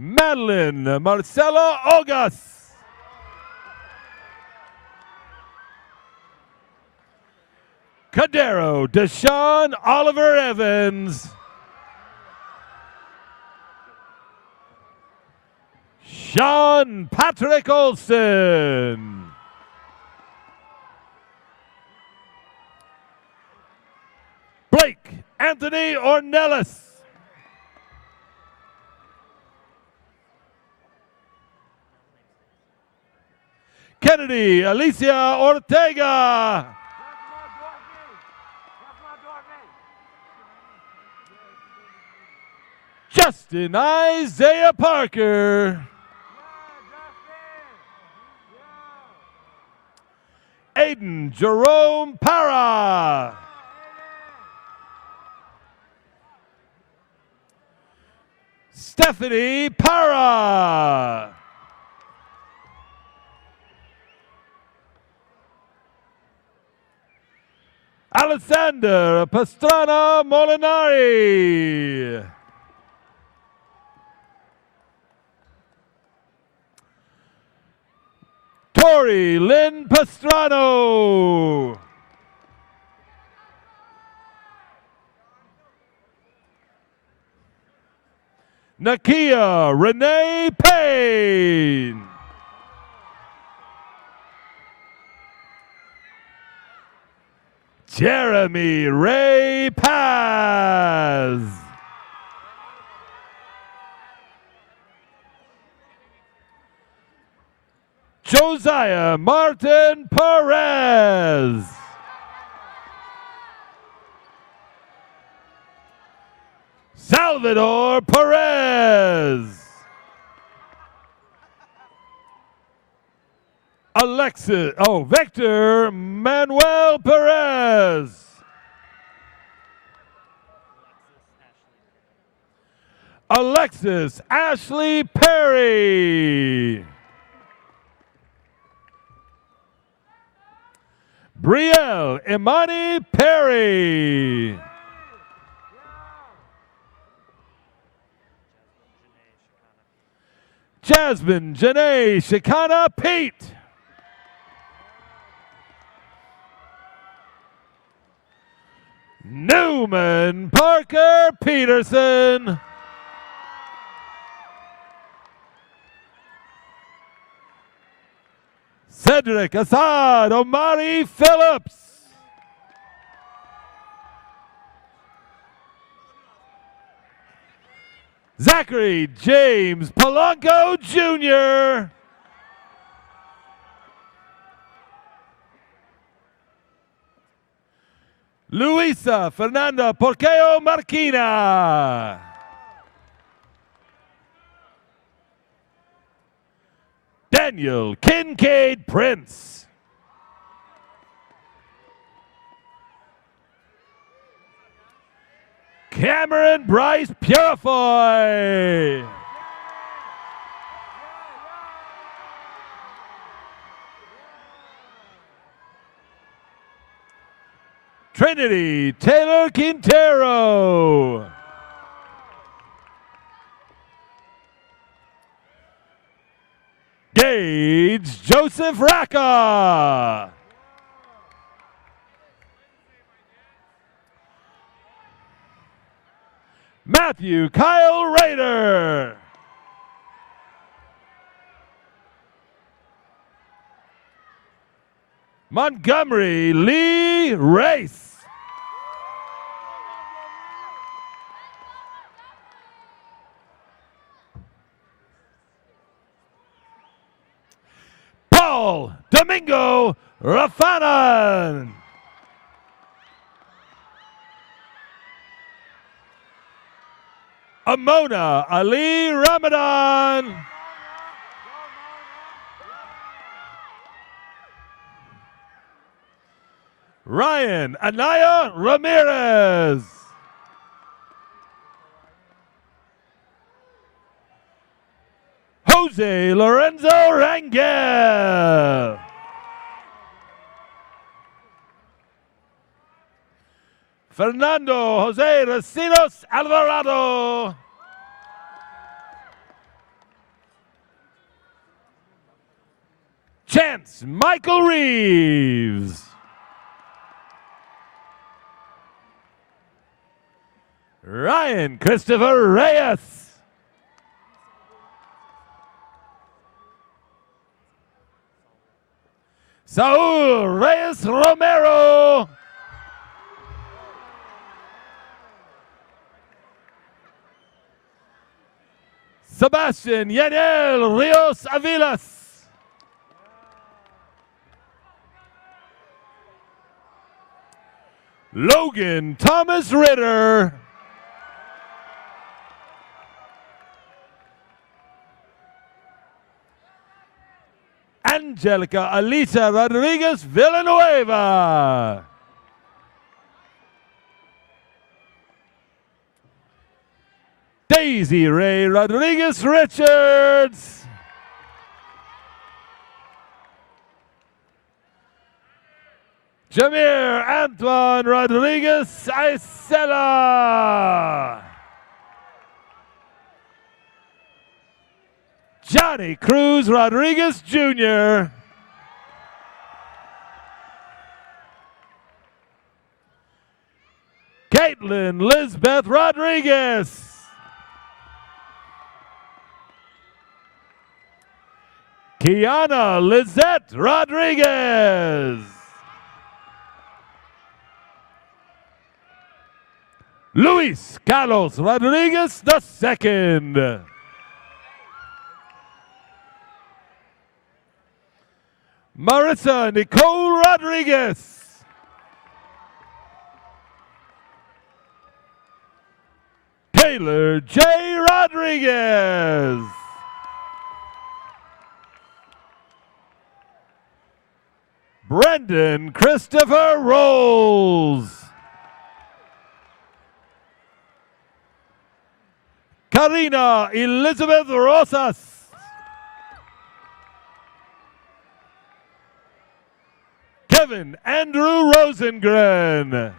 Madeline Marcella August. Cadero Deshaun Oliver Evans. Sean Patrick Olson. Blake Anthony Ornelas. Kennedy Alicia Ortega. Justin Isaiah Parker. Aiden Jerome Para. Stephanie Para. Alexander Pastrana Molinari. Tori Lynn Pastrano. Nakia Renee Payne. Jeremy Ray Paz. Josiah Martin Perez. Salvador Perez. Victor Manuel Perez. Alexis Ashley Perry. Brielle Imani Perry. Jasmine Janae Shikana Pete. Newman Parker Peterson. Cedric Assad Omari Phillips. Zachary James Polanco Jr. Luisa Fernanda Porqueo Marquina. Daniel Kincaid Prince. Cameron Bryce Purifoy. Trinity Taylor Quintero. Gage Joseph Racca. Matthew Kyle Rader. Montgomery Lee Race. Paul Domingo Rafanan. Amona Ali Ramadan. Ryan Anaya Ramirez. Jose Lorenzo Rangel. Fernando Jose Recinos Alvarado. Chance Michael Reeves. Ryan Christopher Reyes. Saul Reyes Romero. Sebastian Yanel Rios Avilas. Logan Thomas Ritter. Angelica Alita Rodriguez Villanueva. Daisy Ray Rodriguez Richards. Jameer Antoine Rodriguez Isela. Johnny Cruz Rodriguez Jr. Caitlin Lisbeth Rodriguez. Kiana Lizette Rodriguez. Luis Carlos Rodriguez II. Marissa Nicole Rodriguez. Taylor J. Rodriguez. Brendan Christopher Rolls. Karina Elizabeth Rosas. Kevin Andrew Rosengren.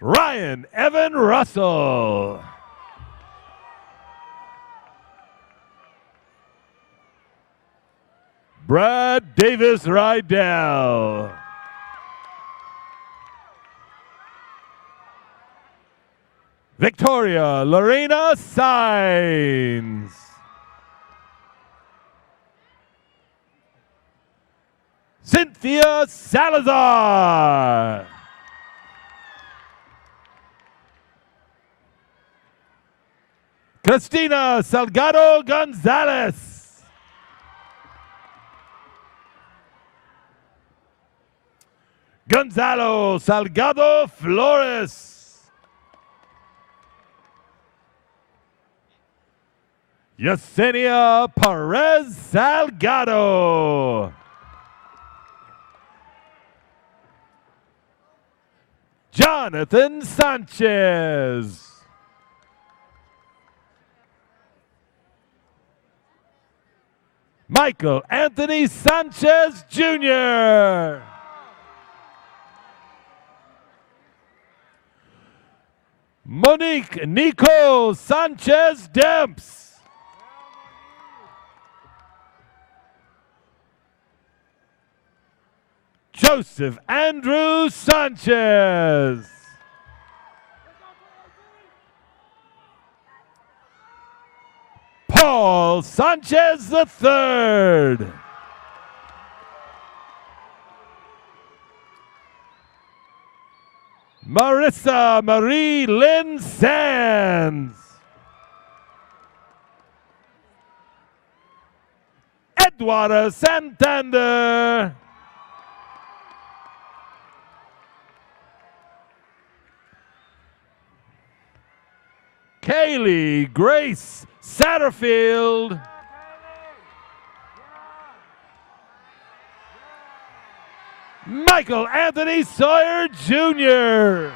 Ryan Evan Russell. Brad Davis Rydell. Victoria Lorena Sines. Cynthia Salazar. Cristina Salgado Gonzalez. Gonzalo Salgado Flores. Yesenia Perez Salgado. Jonathan Sanchez. Michael Anthony Sanchez Jr. Monique Nico Sanchez Demps. Joseph Andrew Sanchez. Paul Sanchez III. Marissa Marie Lynn Sands. Eduardo Santander. Kaylee Grace Satterfield. Michael Anthony Sawyer Jr.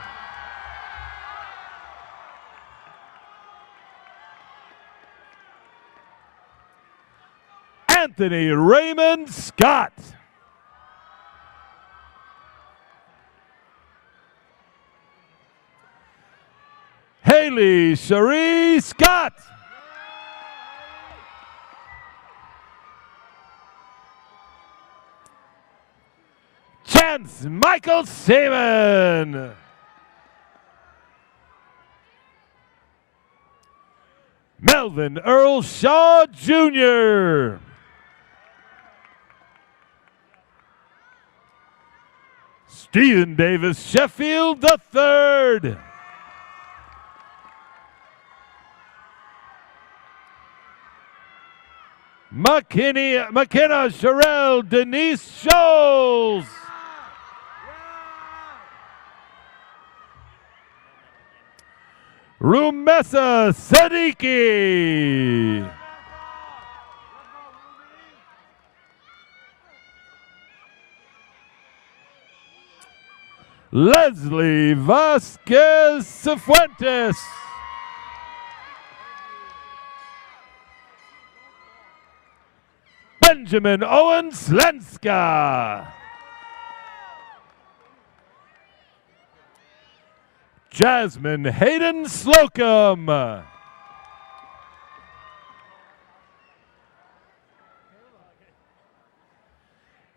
Anthony Raymond Scott. Haley Cherie Scott. Chance Michael Seaman. Melvin Earl Shaw Jr. Stephen Davis Sheffield III. McKenna Sherelle Denise Scholes. Rumesa Sadiki. Leslie Vasquez Cifuentes. Benjamin Owen Slenska. Jasmine Hayden Slocum.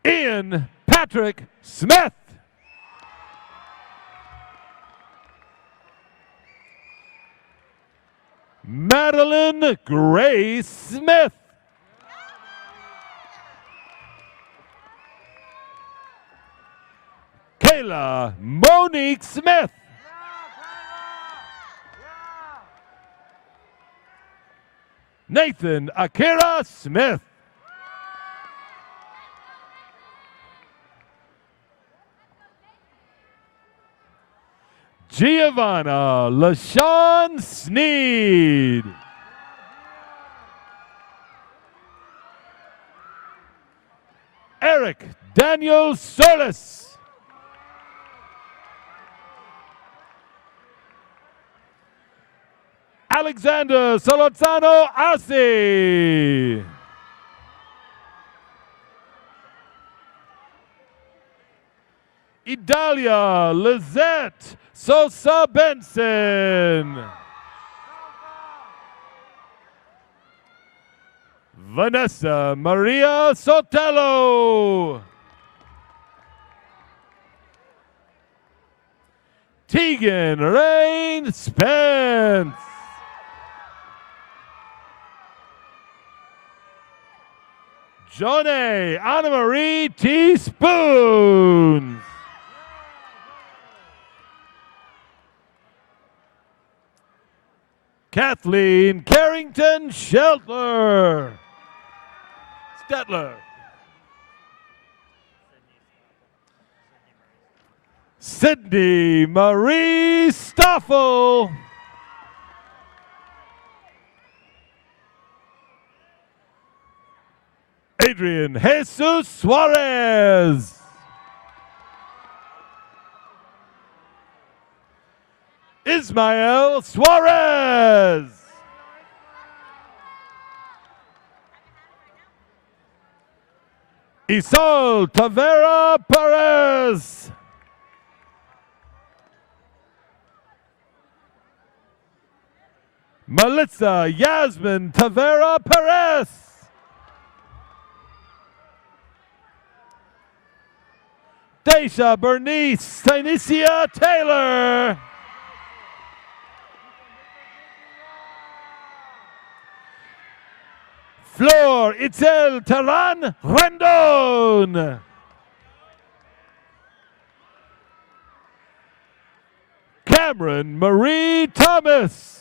Ian Patrick Smith. Madeline Grace Smith. Kayla Monique Smith. Nathan Akira Smith. Giovanna LaShawn Sneed. Eric Daniel Solis. Alexander Solorzano Arce. Idalia Lizette Sosa Benson. Vanessa Maria Sotelo. Tegan Rain Spence. Jonay Anna Marie Teaspoons. Kathleen Carrington Steltler. Sydney Marie Stoffel. Adrian Jesus Suarez. Ismael Suarez. Isol Tavera Perez. Melissa Yasmin Tavera Perez. Daisha Bernice Tainicia Taylor. Flor Itzel Taran Rendon. Cameron Marie Thomas.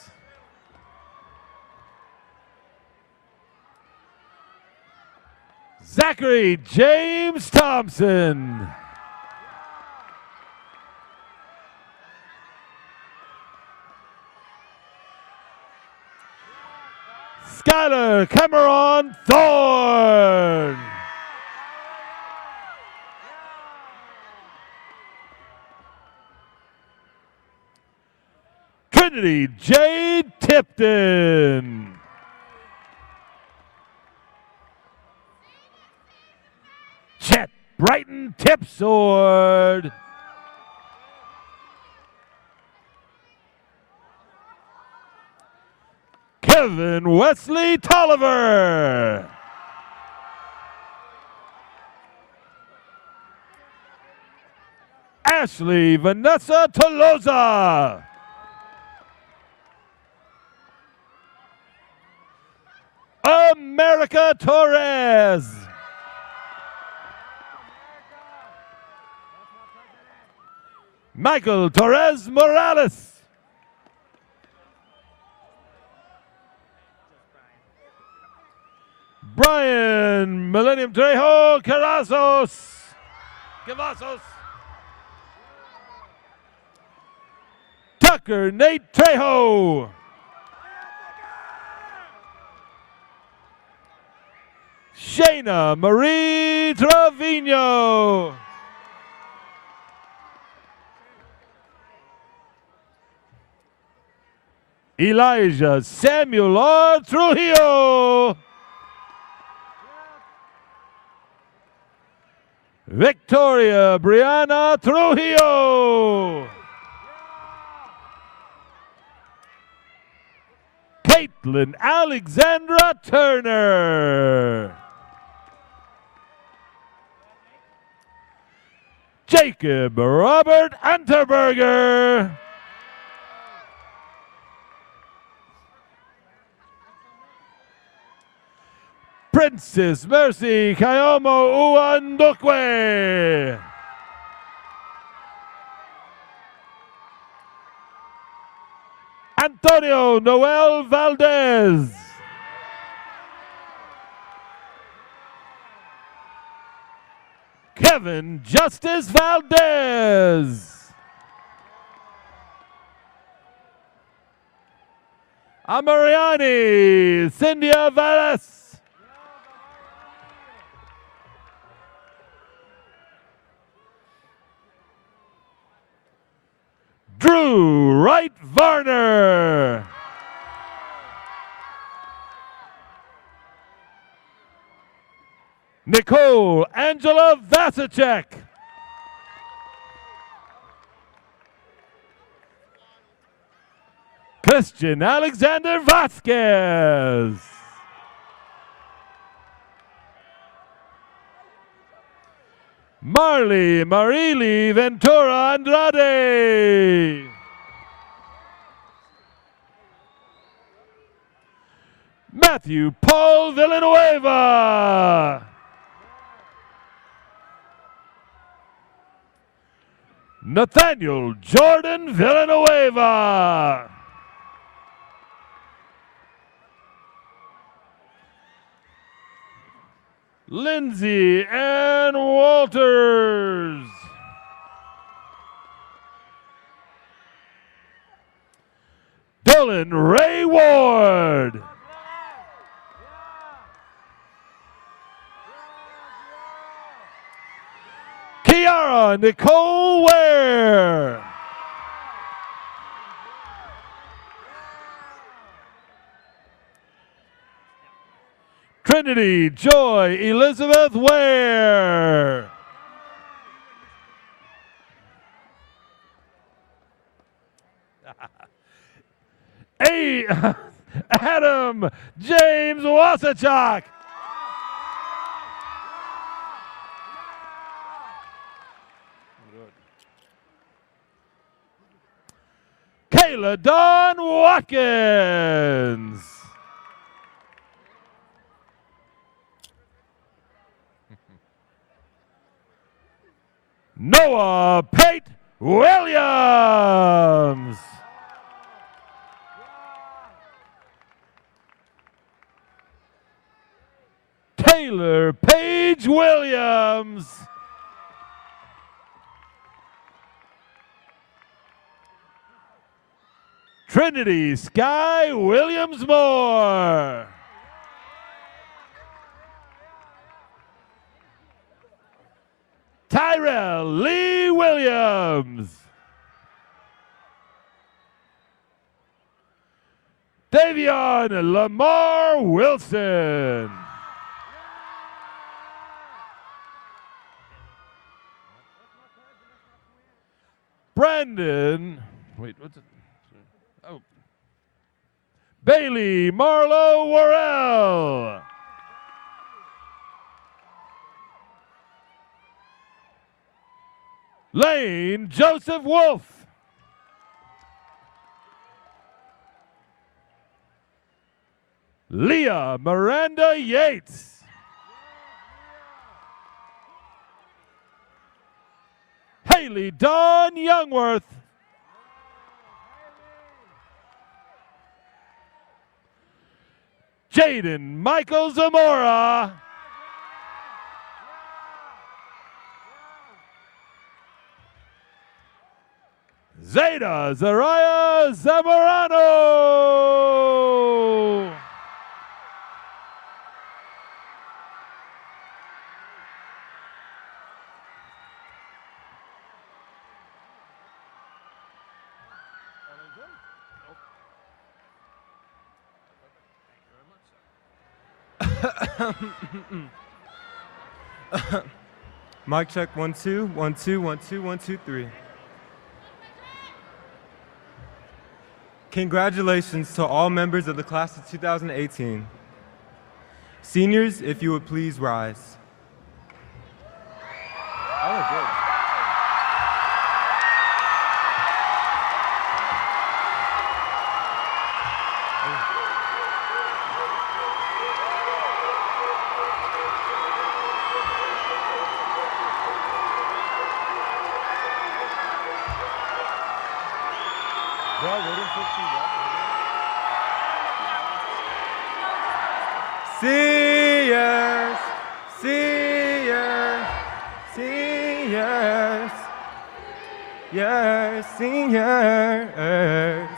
Zachary James Thompson. Skylar Cameron Thorne. Trinity Jade Tipton. Chet Brighton Tipsword. Kevin Wesley Tolliver. Ashley Vanessa Tolosa. America Torres. Michael Torres Morales. Brian Millennium Trejo Cavazos. Tucker Nate Trejo. Shayna Marie Trevino. Elijah Samuel R. Trujillo. Victoria Brianna Trujillo. Caitlin Alexandra Turner. Jacob Robert Unterberger. Princess Mercy Kayomo Uwandokwe. Antonio Noel Valdez. Kevin Justice Valdez. Amariani Cynthia Valles. Drew Wright Varner. Nicole Angela Vasicek. Christian Alexander Vasquez. Marley Marily Ventura Andrade. Matthew Paul Villanueva. Nathaniel Jordan Villanueva. Lindsay Ann Walters. Dylan Ray Ward. Kiara Nicole Ware. Trinity Joy Elizabeth Ware. Adam James Wasachuk. Kayla Dawn Watkins. Noah Pate Williams. Taylor Page Williams. Trinity Sky Williams Moore. Tyrell Lee Williams. Davion Lamar Wilson. Brandon, wait, what's it? Oh. Bailey Marlowe Worrell. Lane Joseph Wolf. Leah Miranda Yates. Haley Dawn Youngworth. Jaden Michael Zamora. Zeta Zaraya Zamorano. Mic check 1 2 1 2 1 2 1 2 3. Congratulations to all members of the class of 2018. Seniors, if you would please rise. Oh, good. Seniors, seniors, seniors, yes, seniors.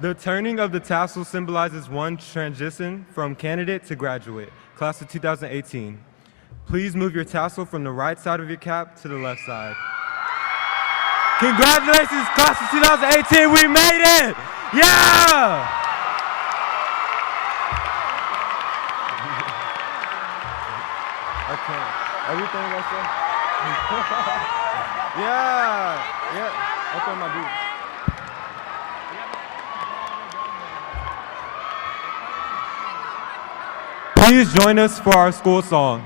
The turning of the tassel symbolizes one transition from candidate to graduate, class of 2018. Please move your tassel from the right side of your cap to the left side. Congratulations, class of 2018, we made it! Yeah! Okay, everything I said? Yeah, okay, my dude. Please join us for our school song.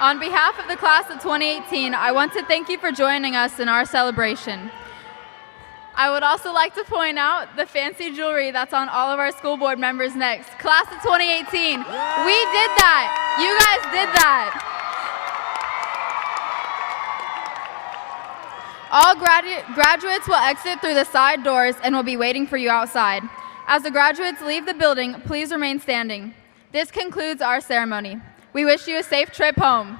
On behalf of the class of 2018, I want to thank you for joining us in our celebration. I would also like to point out the fancy jewelry that's on all of our school board members' necks. Class of 2018, we did that. You guys did that. All graduates will exit through the side doors and will be waiting for you outside. As the graduates leave the building, please remain standing. This concludes our ceremony. We wish you a safe trip home.